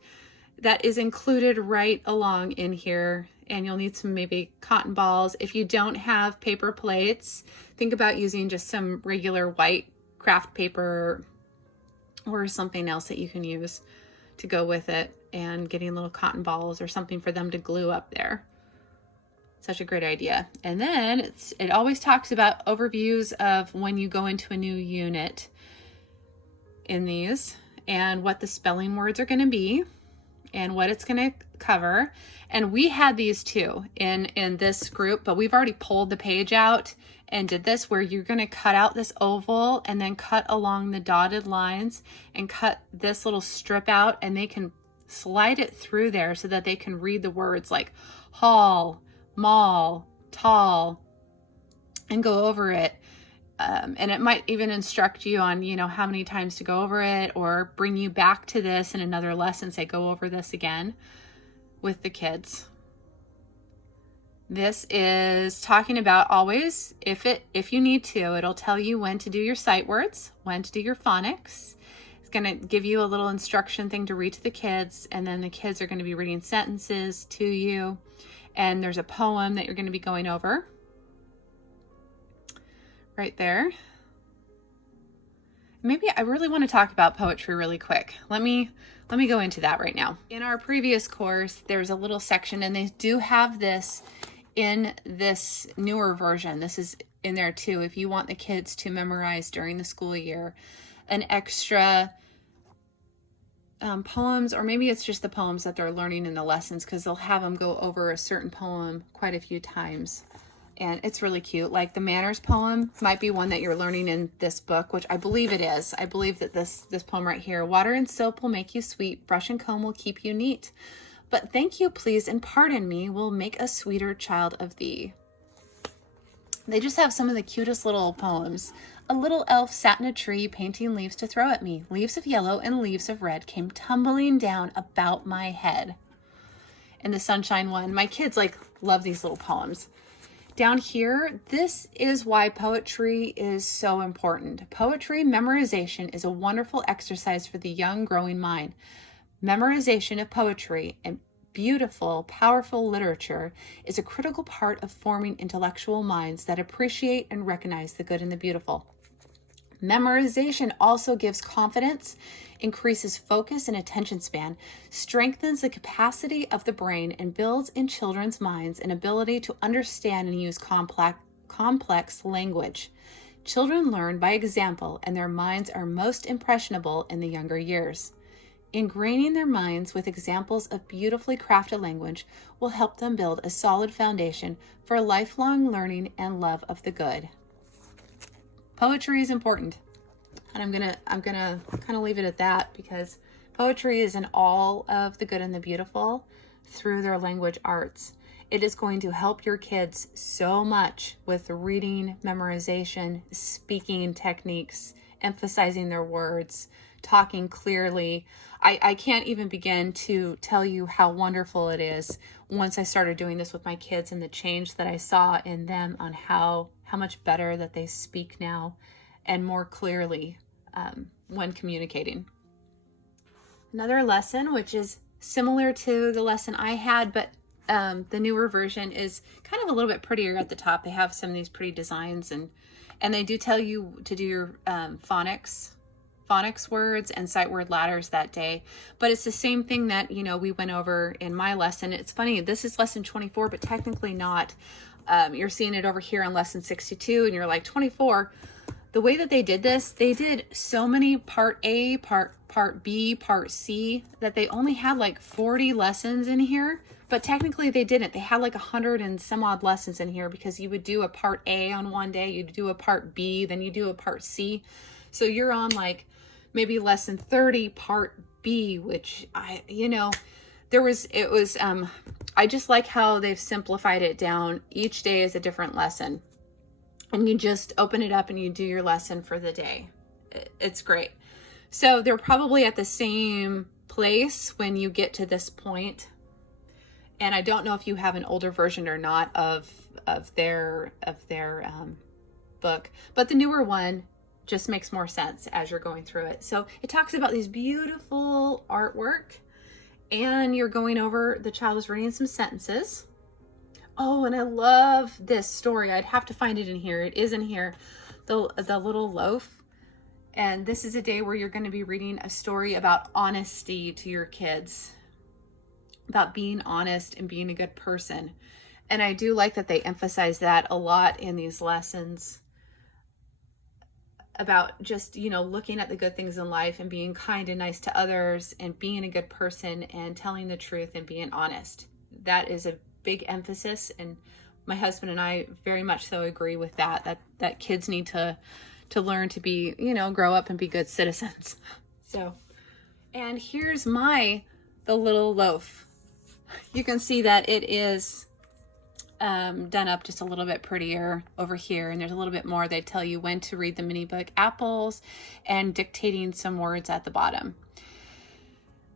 that is included right along in here, and you'll need some maybe cotton balls. If you don't have paper plates, think about using just some regular white craft paper or something else that you can use to go with it, and getting little cotton balls or something for them to glue up there. Such a great idea. And then it always talks about overviews of when you go into a new unit in these, and what the spelling words are going to be and what it's going to cover. And we had these too in this group, but we've already pulled the page out and did this, where you're going to cut out this oval and then cut along the dotted lines and cut this little strip out, and they can slide it through there so that they can read the words like hall, mall, tall, and go over it. And it might even instruct you on, how many times to go over it, or bring you back to this in another lesson, say, go over this again with the kids. This is talking about always, if you need to, it'll tell you when to do your sight words, when to do your phonics. It's going to give you a little instruction thing to read to the kids, and then the kids are going to be reading sentences to you, and there's a poem that you're going to be going over right there. Maybe I really want to talk about poetry really quick. Let me go into that right now. In our previous course, there's a little section, and they do have this in this newer version. This is in there too, if you want the kids to memorize during the school year, an extra poems, or maybe it's just the poems that they're learning in the lessons, because they'll have them go over a certain poem quite a few times. And it's really cute. Like the manners poem might be one that you're learning in this book, which I believe it is. I believe that this poem right here, water and soap will make you sweet, brush and comb will keep you neat. But thank you, please, and pardon me will make a sweeter child of thee. They just have some of the cutest little poems. A little elf sat in a tree painting leaves to throw at me. Leaves of yellow and leaves of red came tumbling down about my head. And the sunshine one, my kids love these little poems. Down here, this is why poetry is so important. Poetry memorization is a wonderful exercise for the young, growing mind. Memorization of poetry and beautiful, powerful literature is a critical part of forming intellectual minds that appreciate and recognize the good and the beautiful. Memorization also gives confidence, increases focus and attention span, strengthens the capacity of the brain, and builds in children's minds an ability to understand and use complex language. Children learn by example, and their minds are most impressionable in the younger years. Ingraining their minds with examples of beautifully crafted language will help them build a solid foundation for lifelong learning and love of the good. Poetry is important, and I'm gonna kind of leave it at that, because poetry is in all of the good and the beautiful through their language arts. It is going to help your kids so much with reading, memorization, speaking techniques, emphasizing their words, talking clearly. I can't even begin to tell you how wonderful it is once I started doing this with my kids, and the change that I saw in them on how much better that they speak now and more clearly when communicating. Another lesson, which is similar to the lesson I had, but the newer version is kind of a little bit prettier at the top. They have some of these pretty designs, and they do tell you to do your phonics words and sight word ladders that day. But it's the same thing that, we went over in my lesson. It's funny, this is lesson 24, but technically not. You're seeing it over here on lesson 62, and you're like, 24. The way that they did this, they did so many part A, part B, part C, that they only had 40 lessons in here. But technically they didn't. They had 100 and some odd lessons in here, because you would do a part A on one day, you'd do a part B, then you do a part C. So you're on maybe lesson 30, part B, which I just like how they've simplified it down. Each day is a different lesson, and you just open it up and you do your lesson for the day. It's great. So they're probably at the same place when you get to this point. And I don't know if you have an older version or not of their book, but the newer one just makes more sense as you're going through it. So it talks about these beautiful artwork, and you're going over, the child is reading some sentences. Oh, and I love this story. I'd have to find it in here. It is in here, the little loaf. And this is a day where you're going to be reading a story about honesty to your kids, about being honest and being a good person. And I do like that they emphasize that a lot in these lessons, about just, looking at the good things in life and being kind and nice to others and being a good person and telling the truth and being honest. That is a big emphasis, and my husband and I very much so agree with that kids need to learn to be, grow up and be good citizens. So, and here's the little loaf. You can see that it is done up just a little bit prettier over here, and there's a little bit more. They tell you when to read the mini book Apples and dictating some words at the bottom.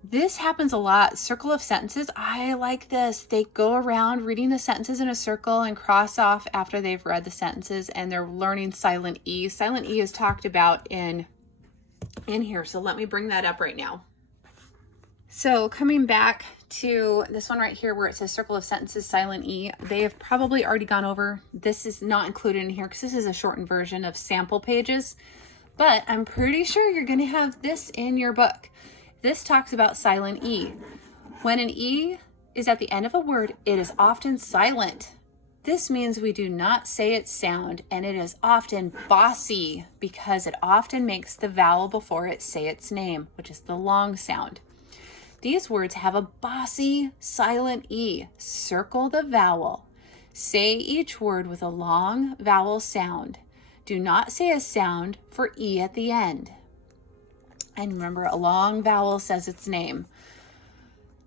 This happens a lot. Circle of sentences. I like this. They go around reading the sentences in a circle and cross off after they've read the sentences, and they're learning silent E. Silent E is talked about in here. So let me bring that up right now. So coming back to this one right here where it says circle of sentences, silent E, they have probably already gone over. This is not included in here because this is a shortened version of sample pages, but I'm pretty sure you're going to have this in your book. This talks about silent E. When an E is at the end of a word, it is often silent. This means we do not say its sound, and it is often bossy because it often makes the vowel before it say its name, which is the long sound. These words have a bossy silent E. Circle the vowel. Say each word with a long vowel sound. Do not say a sound for E at the end. And remember, a long vowel says its name.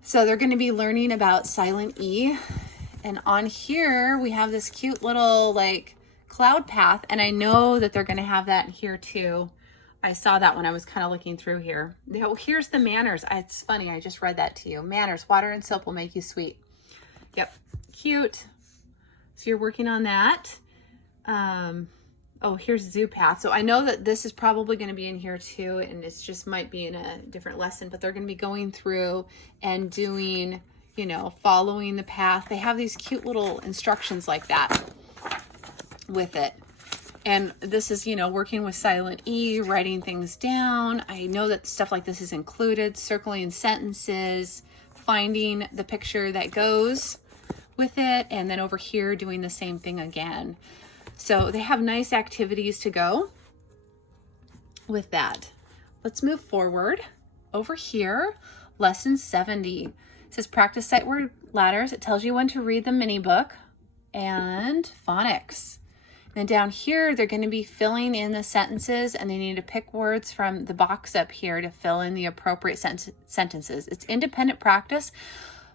So they're going to be learning about silent E. And on here, we have this cute little like cloud path. And I know that they're going to have that here too. I saw that when I was kind of looking through here. Now, here's the manners. It's funny. I just read that to you. Manners, water and soap will make you sweet. Yep. Cute. So you're working on that. Oh, here's zoo path. So I know that this is probably going to be in here too, and it's just might be in a different lesson, but they're going to be going through and doing, you know, following the path. They have these cute little instructions like that with it. And this is, you know, working with silent E, writing things down. I know that stuff like this is included, circling sentences, finding the picture that goes with it, and then over here doing the same thing again. So they have nice activities to go with that. Let's move forward. Over here, lesson 70. It says practice sight word ladders. It tells you when to read the mini book and phonics. Then down here, they're going to be filling in the sentences, and they need to pick words from the box up here to fill in the appropriate sentences. It's independent practice,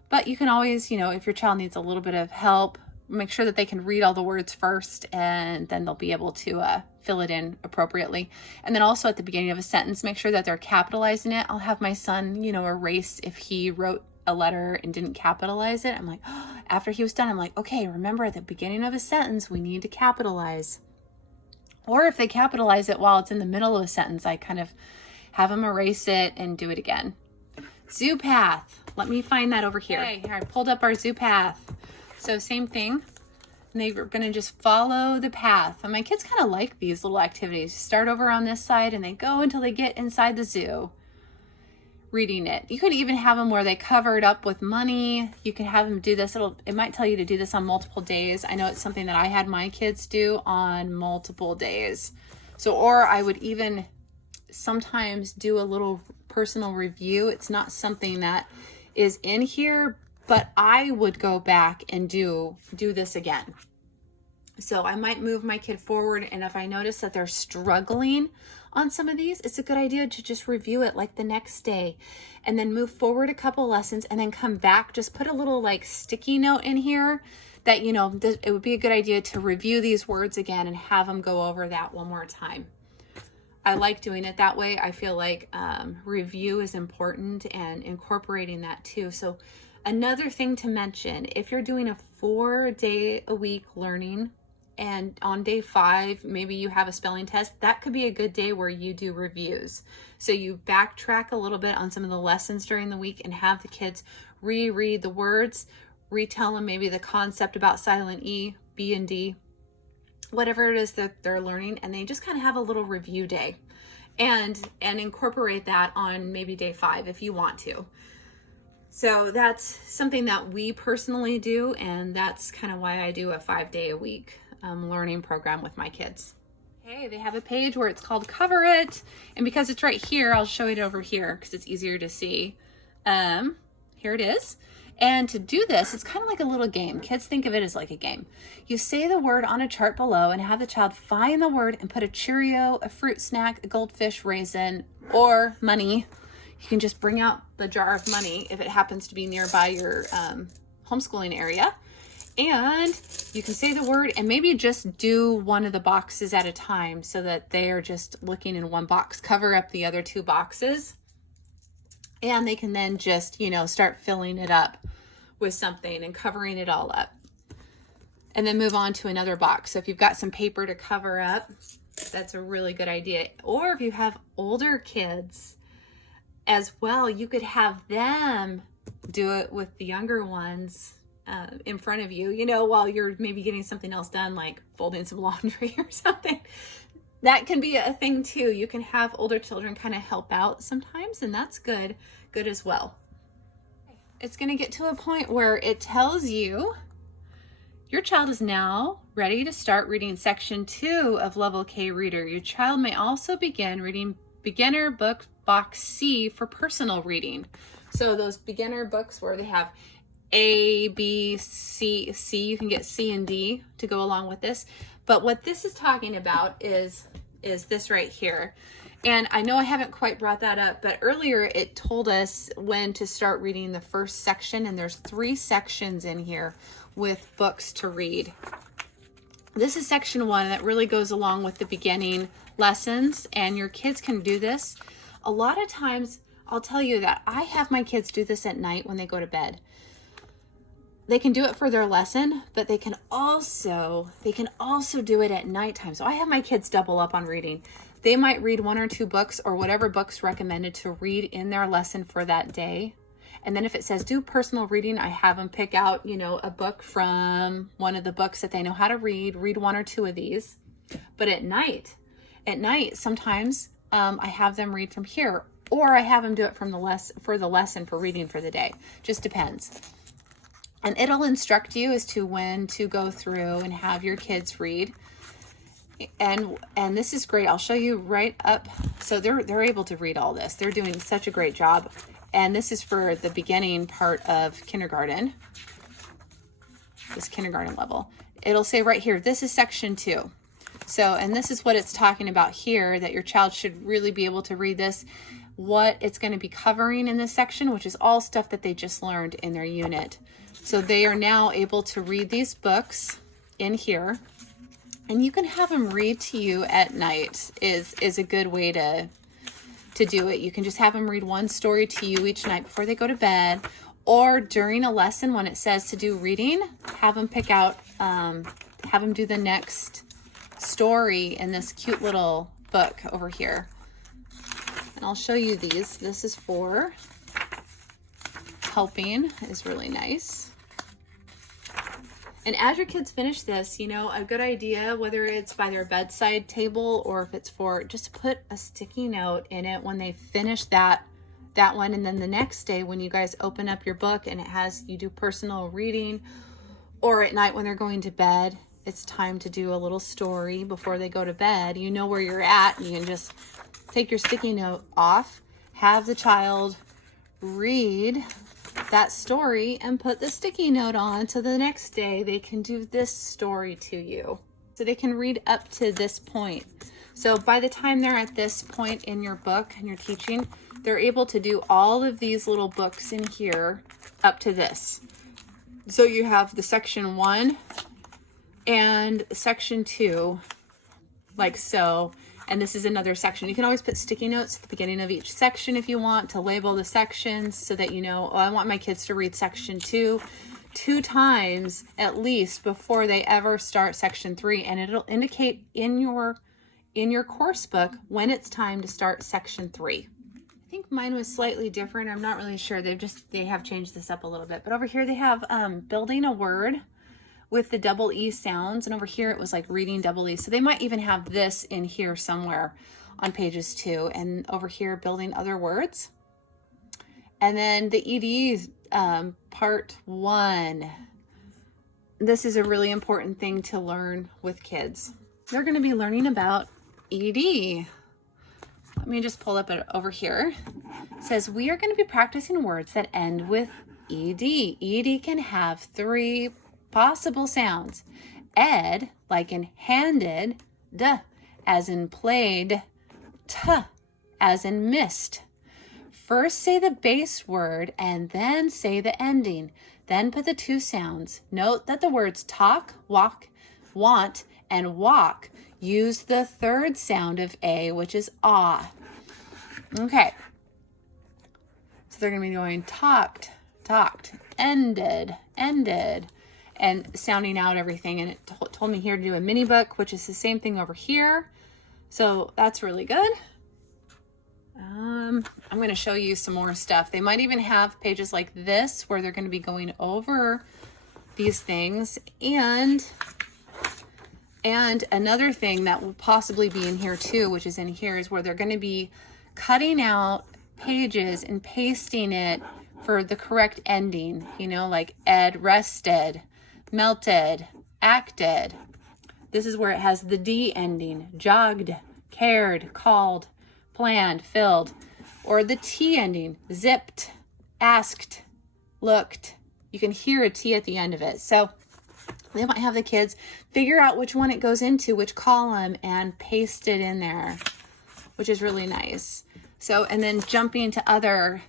but you can always, you know, if your child needs a little bit of help, make sure that they can read all the words first, and then they'll be able to fill it in appropriately. And then also at the beginning of a sentence, make sure that they're capitalizing it. I'll have my son, you know, erase if he wrote a letter and didn't capitalize it. I'm like, oh, after he was done, I'm like, okay, remember at the beginning of a sentence, we need to capitalize. Or if they capitalize it while it's in the middle of a sentence, I kind of have them erase it and do it again. Zoo path. Let me find that over here. Okay, here I pulled up our zoo path. So same thing. And they're going to just follow the path. And my kids kind of like these little activities. Start over on this side and they go until they get inside the zoo. Reading it. You could even have them where they cover it up with money. You can have them do this. It might tell you to do this on multiple days. I know it's something that I had my kids do on multiple days. So, or I would even sometimes do a little personal review. It's not something that is in here, but I would go back and do this again. So I might move my kid forward, and if I notice that they're struggling on some of these, it's a good idea to just review it like the next day and then move forward a couple lessons and then come back. Just put a little like sticky note in here that, you know, it would be a good idea to review these words again and have them go over that one more time. I like doing it that way. I feel like review is important and incorporating that too. So another thing to mention, if you're doing a 4-day-a-week learning and on day 5, maybe you have a spelling test, that could be a good day where you do reviews. So you backtrack a little bit on some of the lessons during the week and have the kids reread the words, retell them maybe the concept about silent E, B, and D, whatever it is that they're learning, and they just kind of have a little review day and incorporate that on maybe day 5 if you want to. So that's something that we personally do, and that's kind of why I do a 5-day-a-week learning program with my kids. Okay, they have a page where it's called Cover It, and because it's right here, I'll show it over here because it's easier to see. Here it is. And to do this, it's kind of like a little game. Kids think of it as like a game. You say the word on a chart below and have the child find the word and put a Cheerio, a fruit snack, a goldfish, raisin, or money. You can just bring out the jar of money if it happens to be nearby your homeschooling area. And you can say the word and maybe just do one of the boxes at a time so that they are just looking in one box. Cover up the other 2 boxes. And they can then just, start filling it up with something and covering it all up. And then move on to another box. So if you've got some paper to cover up, that's a really good idea. Or if you have older kids as well, you could have them do it with the younger ones in front of you, while you're maybe getting something else done, like folding some laundry or something. That can be a thing too. You can have older children kind of help out sometimes, and that's good as well. It's going to get to a point where it tells you your child is now ready to start reading section 2 of Level K Reader. Your child may also begin reading beginner book box C for personal reading. So those beginner books where they have A, B, C, you can get C and D to go along with this. But what this is talking about is this right here. And I know I haven't quite brought that up, but earlier it told us when to start reading the first section, and there's 3 sections in here with books to read. This is section 1 that really goes along with the beginning lessons, and your kids can do this. A lot of times, I'll tell you that I have my kids do this at night when they go to bed. They can do it for their lesson, but they can also do it at nighttime. So I have my kids double up on reading. They might read 1 or 2 books or whatever books recommended to read in their lesson for that day. And then if it says do personal reading, I have them pick out, a book from one of the books that they know how to read 1 or 2 of these. But at night, sometimes I have them read from here, or I have them do it from for the lesson for reading for the day. Just depends. And it'll instruct you as to when to go through and have your kids read. And this is great. I'll show you right up. So they're able to read all this. They're doing such a great job. And this is for the beginning part of kindergarten. This kindergarten level. It'll say right here, this is section 2. So, and this is what it's talking about here, that your child should really be able to read this. What it's going to be covering in this section, which is all stuff that they just learned in their unit. So they are now able to read these books in here. And you can have them read to you at night is a good way to do it. You can just have them read 1 story to you each night before they go to bed, or during a lesson when it says to do reading, have them pick out, have them do the next story in this cute little book over here. And I'll show you these. This is for helping, is really nice. And as your kids finish this, a good idea, whether it's by their bedside table or if it's for, just put a sticky note in it when they finish that one. And then the next day when you guys open up your book and it has, you do personal reading, or at night when they're going to bed, it's time to do a little story before they go to bed. You know where you're at, and you can just take your sticky note off, have the child read that story and put the sticky note on, so the next day they can do this story to you. So they can read up to this point. So by the time they're at this point in your book and you're teaching, they're able to do all of these little books in here up to this. So you have the section 1 and section 2, like so. And this is another section. You can always put sticky notes at the beginning of each section if you want to label the sections so that I want my kids to read section 2 times at least before they ever start section 3, and it'll indicate in your course book when it's time to start section 3. I think mine was slightly different. I'm not really sure. They have changed this up a little bit. But over here they have building a word with the double E sounds, and over here it was like reading double E. So they might even have this in here somewhere on pages 2, and over here building other words. And then the ED part 1. This is a really important thing to learn with kids. They're going to be learning about ED. Let me just pull up it over here. It says we are going to be practicing words that end with ED. ED can have 3 possible sounds. Ed, like in handed, d, as in played, t, as in missed. First say the base word and then say the ending. Then put the 2 sounds. Note that the words talk, walk, want, and walk use the 3rd sound of A, which is ah. Okay. So they're going to be going talked, talked, ended, ended, and sounding out everything. And it told me here to do a mini book, which is the same thing over here. So that's really good. I'm going to show you some more stuff. They might even have pages like this where they're going to be going over these things. And another thing that will possibly be in here too, which is in here, is where they're going to be cutting out pages and pasting it for the correct ending, you know, like ed, rested, melted, acted. This is where it has the D ending, jogged, cared, called, planned, filled, or the T ending, zipped, asked, looked. You can hear a T at the end of it. So they might have the kids figure out which one it goes into, which column, and paste it in there, which is really nice. So, and then jumping to other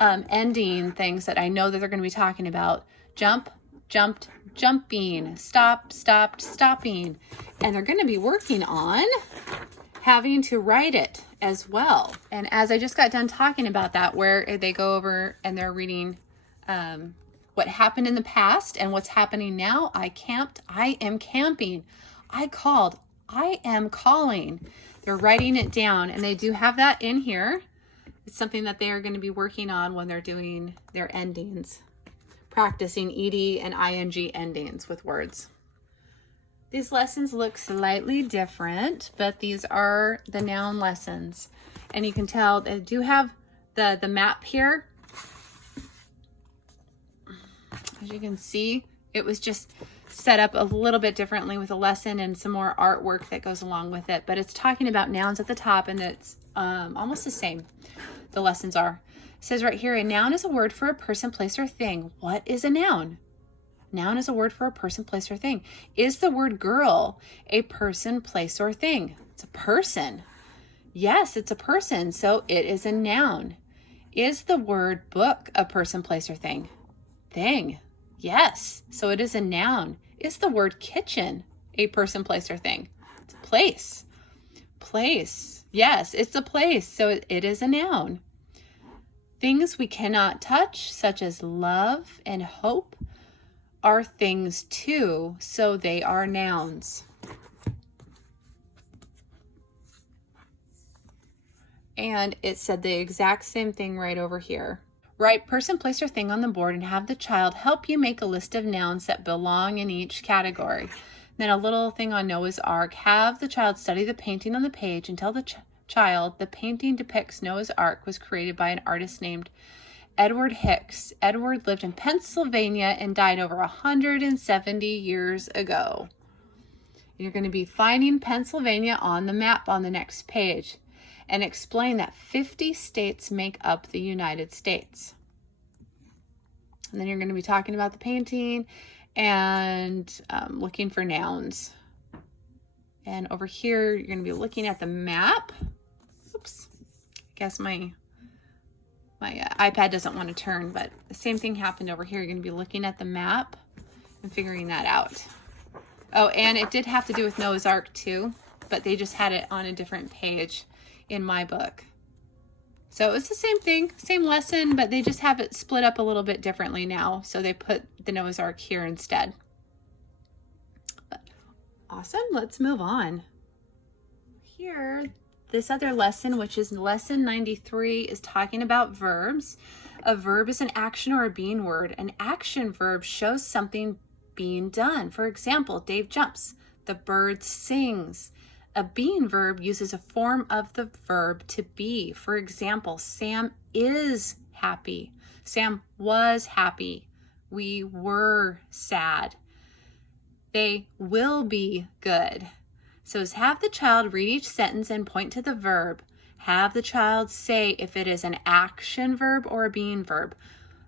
ending things that I know that they're going to be talking about. Jump, jumped, jumping, stop, stopped, stopping. And they're going to be working on having to write it as well. And as I just got done talking about that, where they go over and they're reading what happened in the past and what's happening now. I camped, I am camping. I called, I am calling. They're writing it down, and they do have that in here. It's something that they are going to be working on when they're doing their endings, practicing ed and ing endings with words. These lessons look slightly different, but these are the noun lessons. And you can tell they do have the map here. As you can see, it was just set up a little bit differently with a lesson and some more artwork that goes along with it. But it's talking about nouns at the top, and it's almost the same. The lessons are. It says right here, a noun is a word for a person, place, or thing. What is a noun? Noun is a word for a person, place, or thing. Is the word girl a person, place, or thing? It's a person. Yes, it's a person, so it is a noun. Is the word book a person, place, or thing? Thing. Yes, so it is a noun. Is the word kitchen a person, place, or thing? It's a place. Place. Yes, it's a place, so it is a noun. Things we cannot touch, such as love and hope, are things too, so they are nouns. And it said the exact same thing right over here. Write person, place, or thing on the board and have the child help you make a list of nouns that belong in each category. Then a little thing on Noah's Ark. Have the child study the painting on the page and tell the child the painting depicts Noah's Ark was created by an artist named Edward Hicks. Edward lived in Pennsylvania and died over 170 years ago. You're going to be finding Pennsylvania on the map on the next page and explain that 50 states make up the United States. And then you're going to be talking about the painting and looking for nouns. And over here, you're going to be looking at the map. Oops, I guess my iPad doesn't want to turn, but the same thing happened over here. You're going to be looking at the map and figuring that out. Oh, and it did have to do with Noah's Ark too, but they just had it on a different page in my book. So it's the same thing, same lesson, but they just have it split up a little bit differently now. So they put the Noah's Ark here instead. But awesome, let's move on. Here, this other lesson, which is lesson 93, is talking about verbs. A verb is an action or a being word. An action verb shows something being done. For example, Dave jumps. The bird sings. A being verb uses a form of the verb to be. For example, Sam is happy. Sam was happy. We were sad. They will be good. So have the child read each sentence and point to the verb. Have the child say if it is an action verb or a being verb.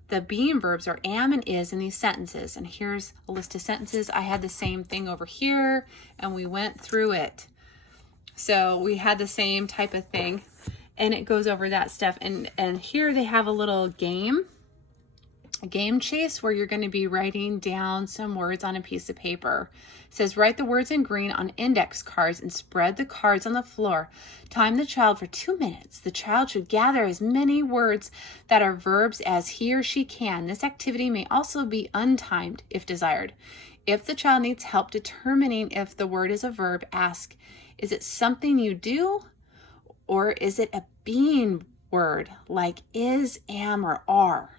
The being verbs are am and is in these sentences. And here's a list of sentences. I had the same thing over here and we went through it. So we had the same type of thing and it goes over that stuff. And here they have a little game A game chase where you're going to be writing down some words on a piece of paper. It says, write the words in green on index cards and spread the cards on the floor. Time the child for 2 minutes. The child should gather as many words that are verbs as he or she can. This activity may also be untimed if desired. If the child needs help determining if the word is a verb, ask, is it something you do, or is it a being word like is, am, or are?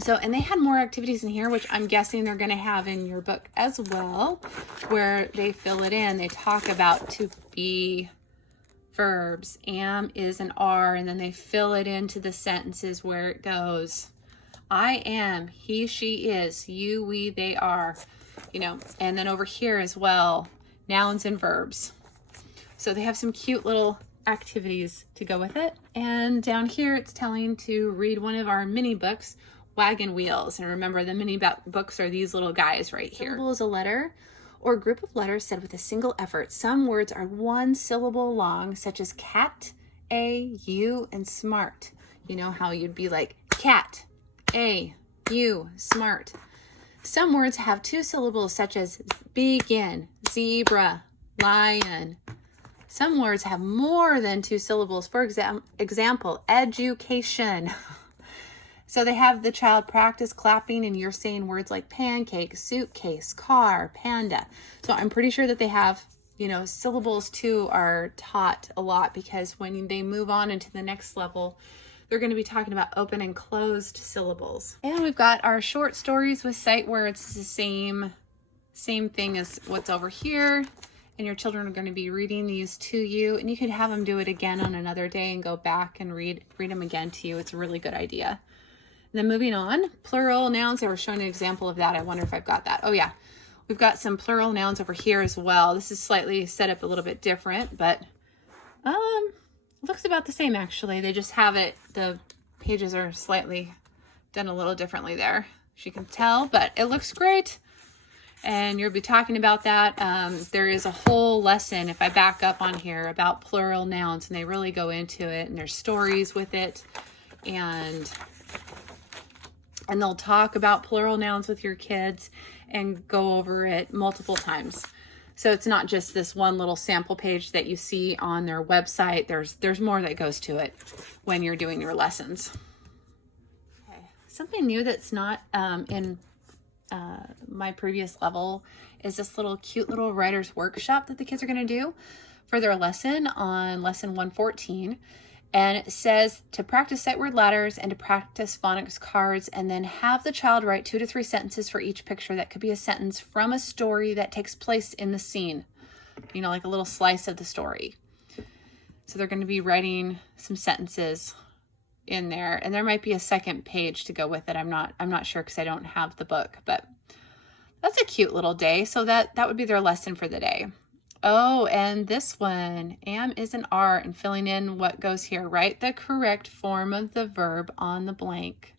So, and they had more activities in here, which I'm guessing they're going to have in your book as well, where they fill it in. They talk about to be verbs, am, is, and are, and then they fill it into the sentences where it goes. I am, he, she is, you, we, they are, you know, and then over here as well, nouns and verbs. So they have some cute little activities to go with it. And down here, it's telling to read one of our mini books, Wagon Wheels. And remember, the mini books are these little guys right here. Syllable is a letter or group of letters said with a single effort. Some words are one syllable long, such as cat, a, you, and smart. You know how you'd be like cat, a, you, smart. Some words have 2 syllables, such as begin, zebra, lion. Some words have more than 2 syllables. For example, education. So they have the child practice clapping, and you're saying words like pancake, suitcase, car, panda. So I'm pretty sure that they have, you know, syllables too are taught a lot, because when they move on into the next level, they're going to be talking about open and closed syllables. And we've got our short stories with sight words, the same thing as what's over here. And your children are going to be reading these to you, and you could have them do it again on another day and go back and read them again to you. It's a really good idea. And then moving on, plural nouns. They were showing an example of that. I wonder if I've got that. Oh yeah, we've got some plural nouns over here as well. This is slightly set up a little bit different, but it looks about the same actually. They just have it, the pages are slightly done a little differently there, as you can tell, but it looks great. And you'll be talking about that. There is a whole lesson, if I back up on here, about plural nouns, and they really go into it, and there's stories with it, and they'll talk about plural nouns with your kids and go over it multiple times. So it's not just this one little sample page that you see on their website. There's more that goes to it when you're doing your lessons. Okay. Something new that's not in my previous level is this little cute little writer's workshop that the kids are going to do for their lesson on lesson 114. And it says to practice sight word ladders and to practice phonics cards, and then have the child write 2 to 3 sentences for each picture. That could be a sentence from a story that takes place in the scene, you know, like a little slice of the story. So they're going to be writing some sentences in there, and there might be a second page to go with it. I'm not sure, because I don't have the book, but that's a cute little day. So that would be their lesson for the day. Oh, and this one, am, is, and are, and filling in what goes here. Write the correct form of the verb on the blank.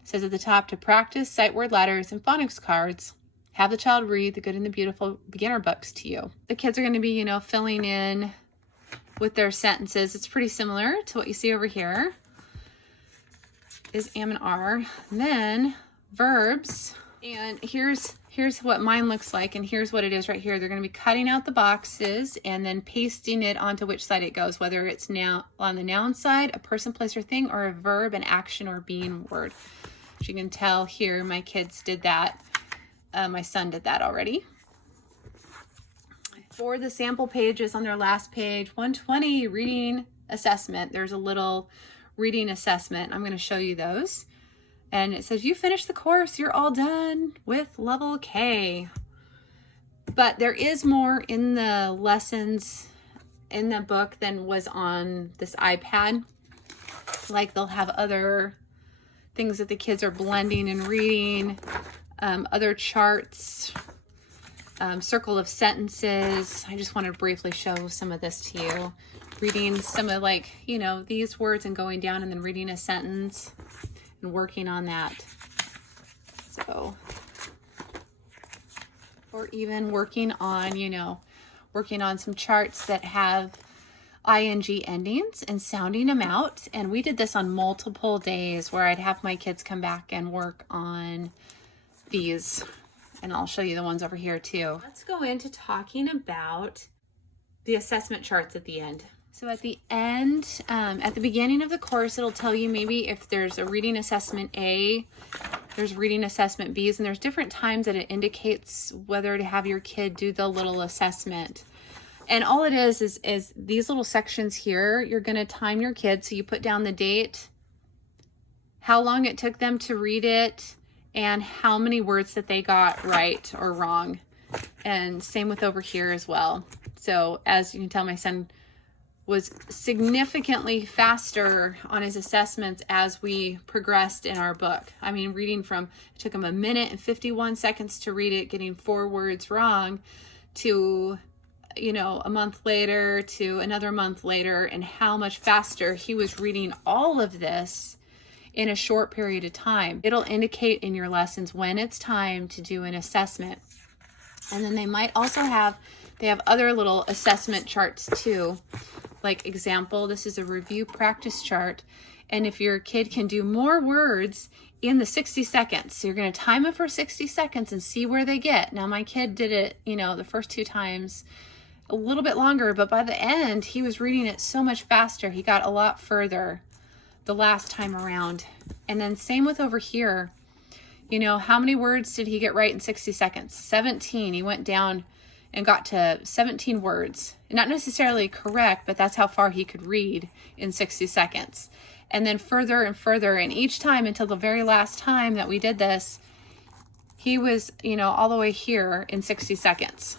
It says at the top, to practice sight word ladders and phonics cards, have the child read The Good and the Beautiful beginner books to you. The kids are going to be, you know, filling in with their sentences. It's pretty similar to what you see over here. Is, am, and are. And then verbs. And here's what mine looks like, and here's what it is right here. They're going to be cutting out the boxes and then pasting it onto which side it goes, whether it's now on the noun side, a person, place, or thing, or a verb, an action, or being word. As you can tell here, my kids did that. My son did that already. For the sample pages on their last page, 120, reading assessment. There's a little reading assessment. I'm going to show you those. And it says, you finished the course, you're all done with level K. But there is more in the lessons in the book than was on this iPad. Like they'll have other things that the kids are blending and reading, other charts, circle of sentences. I just want to briefly show some of this to you. Reading some of, like, you know, these words and going down and then reading a sentence and working on that. So, or even working on, you know, working on some charts that have ing endings and sounding them out. And we did this on multiple days where I'd have my kids come back and work on these. And I'll show you the ones over here too. Let's go into talking about the assessment charts at the end. So at the end, at the beginning of the course, it'll tell you maybe if there's a reading assessment A, there's reading assessment B's, and there's different times that it indicates whether to have your kid do the little assessment. And all it is these little sections here, you're going to time your kids. So you put down the date, how long it took them to read it, and how many words that they got right or wrong. And same with over here as well. So as you can tell, my son was significantly faster on his assessments as we progressed in our book. I mean, reading from, it took him 1 minute and 51 seconds to read it, getting 4 words wrong, to, you know, a month later, to another month later, and how much faster he was reading all of this in a short period of time. It'll indicate in your lessons when it's time to do an assessment. And then they might also have, they have other little assessment charts too. Like example, this is a review practice chart. And if your kid can do more words in the 60 seconds, so you're going to time it for 60 seconds and see where they get. Now my kid did it, you know, the first 2 times a little bit longer, but by the end, he was reading it so much faster. He got a lot further the last time around. And then same with over here, you know, how many words did he get right in 60 seconds? 17. He went down and got to 17 words. Not necessarily correct, but that's how far he could read in 60 seconds. And then further and further, and each time until the very last time that we did this, he was, you know, all the way here in 60 seconds.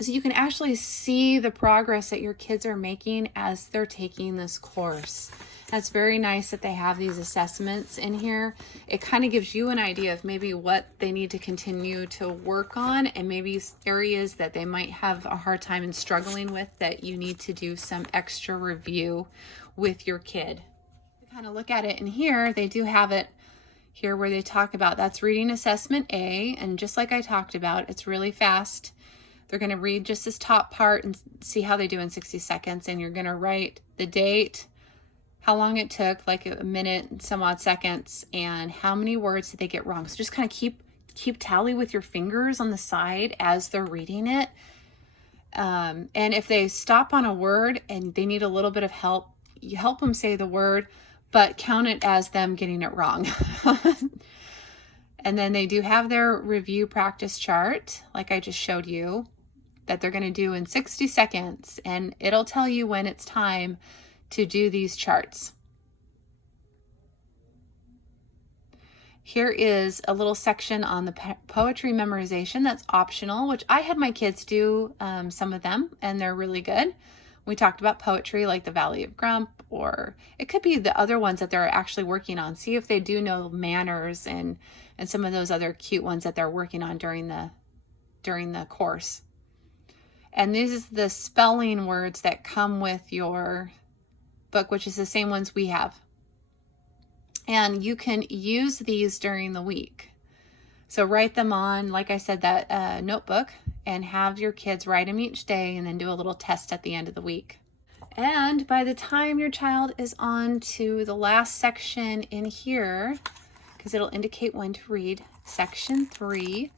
So you can actually see the progress that your kids are making as they're taking this course. That's very nice that they have these assessments in here. It kind of gives you an idea of maybe what they need to continue to work on, and maybe areas that they might have a hard time and struggling with that you need to do some extra review with your kid. To kind of look at it in here, they do have it here where they talk about that's reading assessment A, and just like I talked about, it's really fast. They're going to read just this top part and see how they do in 60 seconds, and you're going to write the date, how long it took, like 1 minute and some odd seconds, and how many words did they get wrong. So just kind of keep tally with your fingers on the side as they're reading it. And if they stop on a word and they need a little bit of help, you help them say the word, but count it as them getting it wrong. And then they do have their review practice chart, like I just showed you, that they're going to do in 60 seconds. And it'll tell you when it's time to do these charts. Here is a little section on the poetry memorization that's optional, which I had my kids do some of them, and they're really good. We talked about poetry like the Valley of Grump, or it could be the other ones that they're actually working on. See if they do know manners and some of those other cute ones that they're working on during the course. And these is the spelling words that come with your book, which is the same ones we have. And you can use these during the week. So write them on, like I said, that notebook, and have your kids write them each day and then do a little test at the end of the week. And by the time your child is on to the last section in here, because it'll indicate when to read, section 3,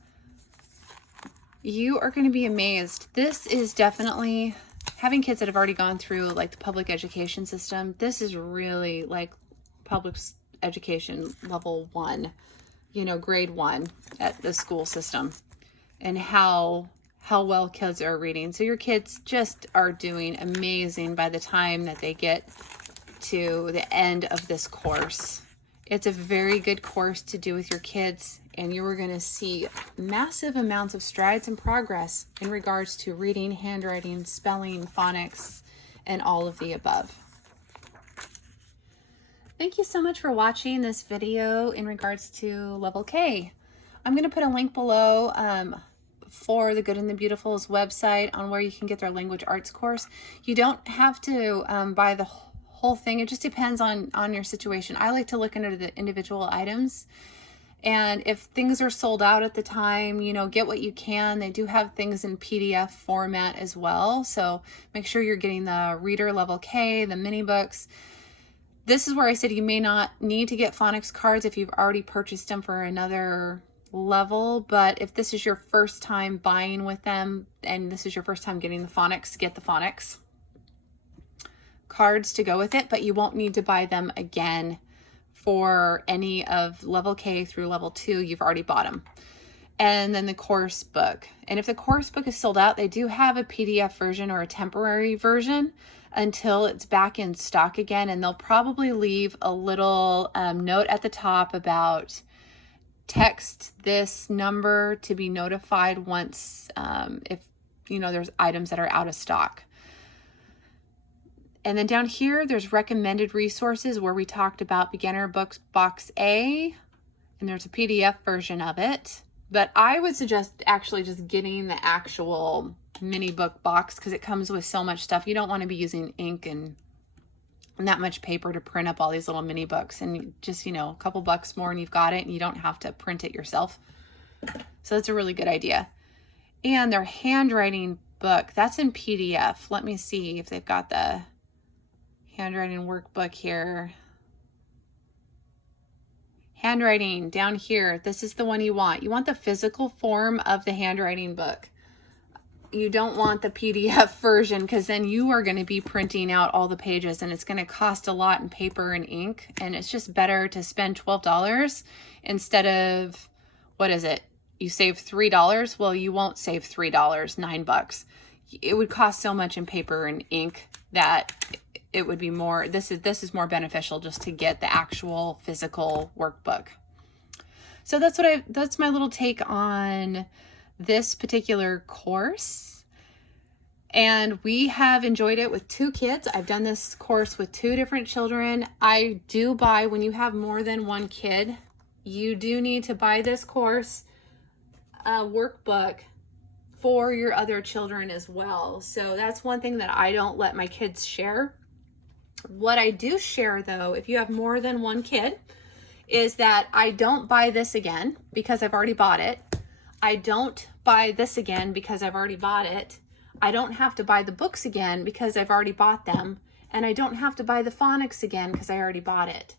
you are going to be amazed. This is definitely, having kids that have already gone through like the public education system, this is really like public education level 1, you know, grade 1 at the school system, and how well kids are reading. So your kids just are doing amazing by the time that they get to the end of this course. It's a very good course to do with your kids, and you are going to see massive amounts of strides and progress in regards to reading, handwriting, spelling, phonics, and all of the above. Thank you so much for watching this video in regards to Level K. I'm going to put a link below for the Good and the Beautiful's website on where you can get their language arts course. You don't have to buy the whole thing. It just depends on your situation. I like to look into the individual items And if things are sold out at the time, you know, get what you can. They do have things in PDF format as well. So make sure you're getting the Reader Level K, the mini books. This is where I said you may not need to get phonics cards if you've already purchased them for another level. But if this is your first time buying with them and this is your first time getting the phonics, get the phonics cards to go with it. But you won't need to buy them again for any of level K through level 2. You've already bought them. And then the course book. And if the course book is sold out, they do have a PDF version or a temporary version until it's back in stock again. And they'll probably leave a little note at the top about text this number to be notified once if you know there's items that are out of stock. And then down here, there's recommended resources where we talked about beginner books box A, and there's a PDF version of it. But I would suggest actually just getting the actual mini book box because it comes with so much stuff. You don't want to be using ink and that much paper to print up all these little mini books. And just, you know, a couple bucks more and you've got it and you don't have to print it yourself. So that's a really good idea. And their handwriting book, that's in PDF. Let me see if they've got the handwriting workbook here. Handwriting down here. This is the one you want. You want the physical form of the handwriting book. You don't want the PDF version because then you are going to be printing out all the pages and it's going to cost a lot in paper and ink. And it's just better to spend $12 instead of, what is it? You save $3. Well, you won't save $3, $9. It would cost so much in paper and ink that it would be more, this is more beneficial just to get the actual physical workbook. So that's my little take on this particular course. And we have enjoyed it with 2 kids. I've done this course with 2 different children. I do buy, when you have more than 1 kid, you do need to buy this course workbook for your other children as well. So that's one thing that I don't let my kids share. What I do share though, if you have more than 1 kid, is that I don't buy this again because I've already bought it. I don't buy this again because I've already bought it. I don't have to buy the books again because I've already bought them. And I don't have to buy the phonics again because I already bought it.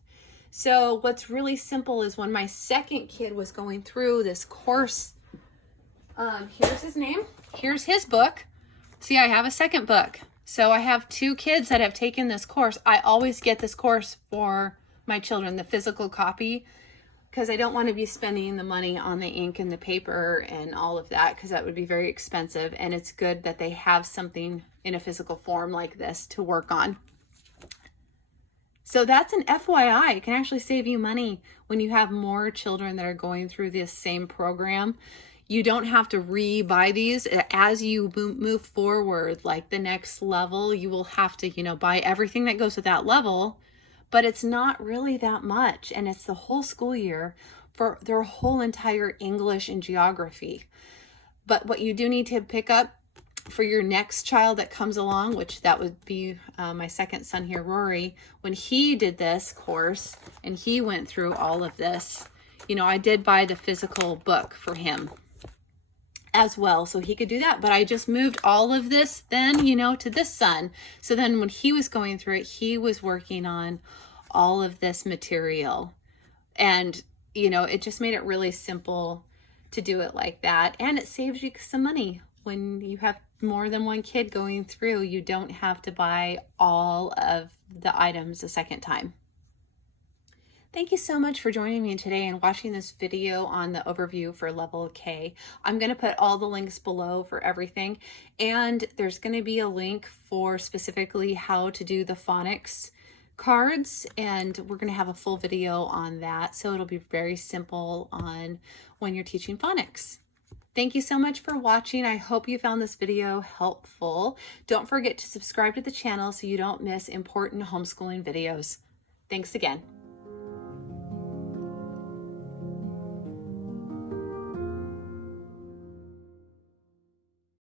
So what's really simple is when my second kid was going through this course, here's his name, here's his book. See, I have a second book. So I have 2 kids that have taken this course. I always get this course for my children, the physical copy, because I don't want to be spending the money on the ink and the paper and all of that, because that would be very expensive. And it's good that they have something in a physical form like this to work on. So that's an FYI. It can actually save you money when you have more children that are going through this same program. You don't have to re-buy these. As you move forward, like the next level, you will have to, you know, buy everything that goes with that level, but it's not really that much. And it's the whole school year for their whole entire English and geography. But what you do need to pick up for your next child that comes along, which that would be my second son here, Rory, when he did this course and he went through all of this, you know, I did buy the physical book for him as well, so he could do that. But I just moved all of this then, you know, to this son. So then when he was going through it, he was working on all of this material. And, you know, it just made it really simple to do it like that. And it saves you some money. When you have more than 1 kid going through, you don't have to buy all of the items a second time. Thank you so much for joining me today and watching this video on the overview for level K. I'm going to put all the links below for everything, and there's going to be a link for specifically how to do the phonics cards, and we're going to have a full video on that, so it'll be very simple on when you're teaching phonics. Thank you so much for watching. I hope you found this video helpful. Don't forget to subscribe to the channel so you don't miss important homeschooling videos. Thanks again.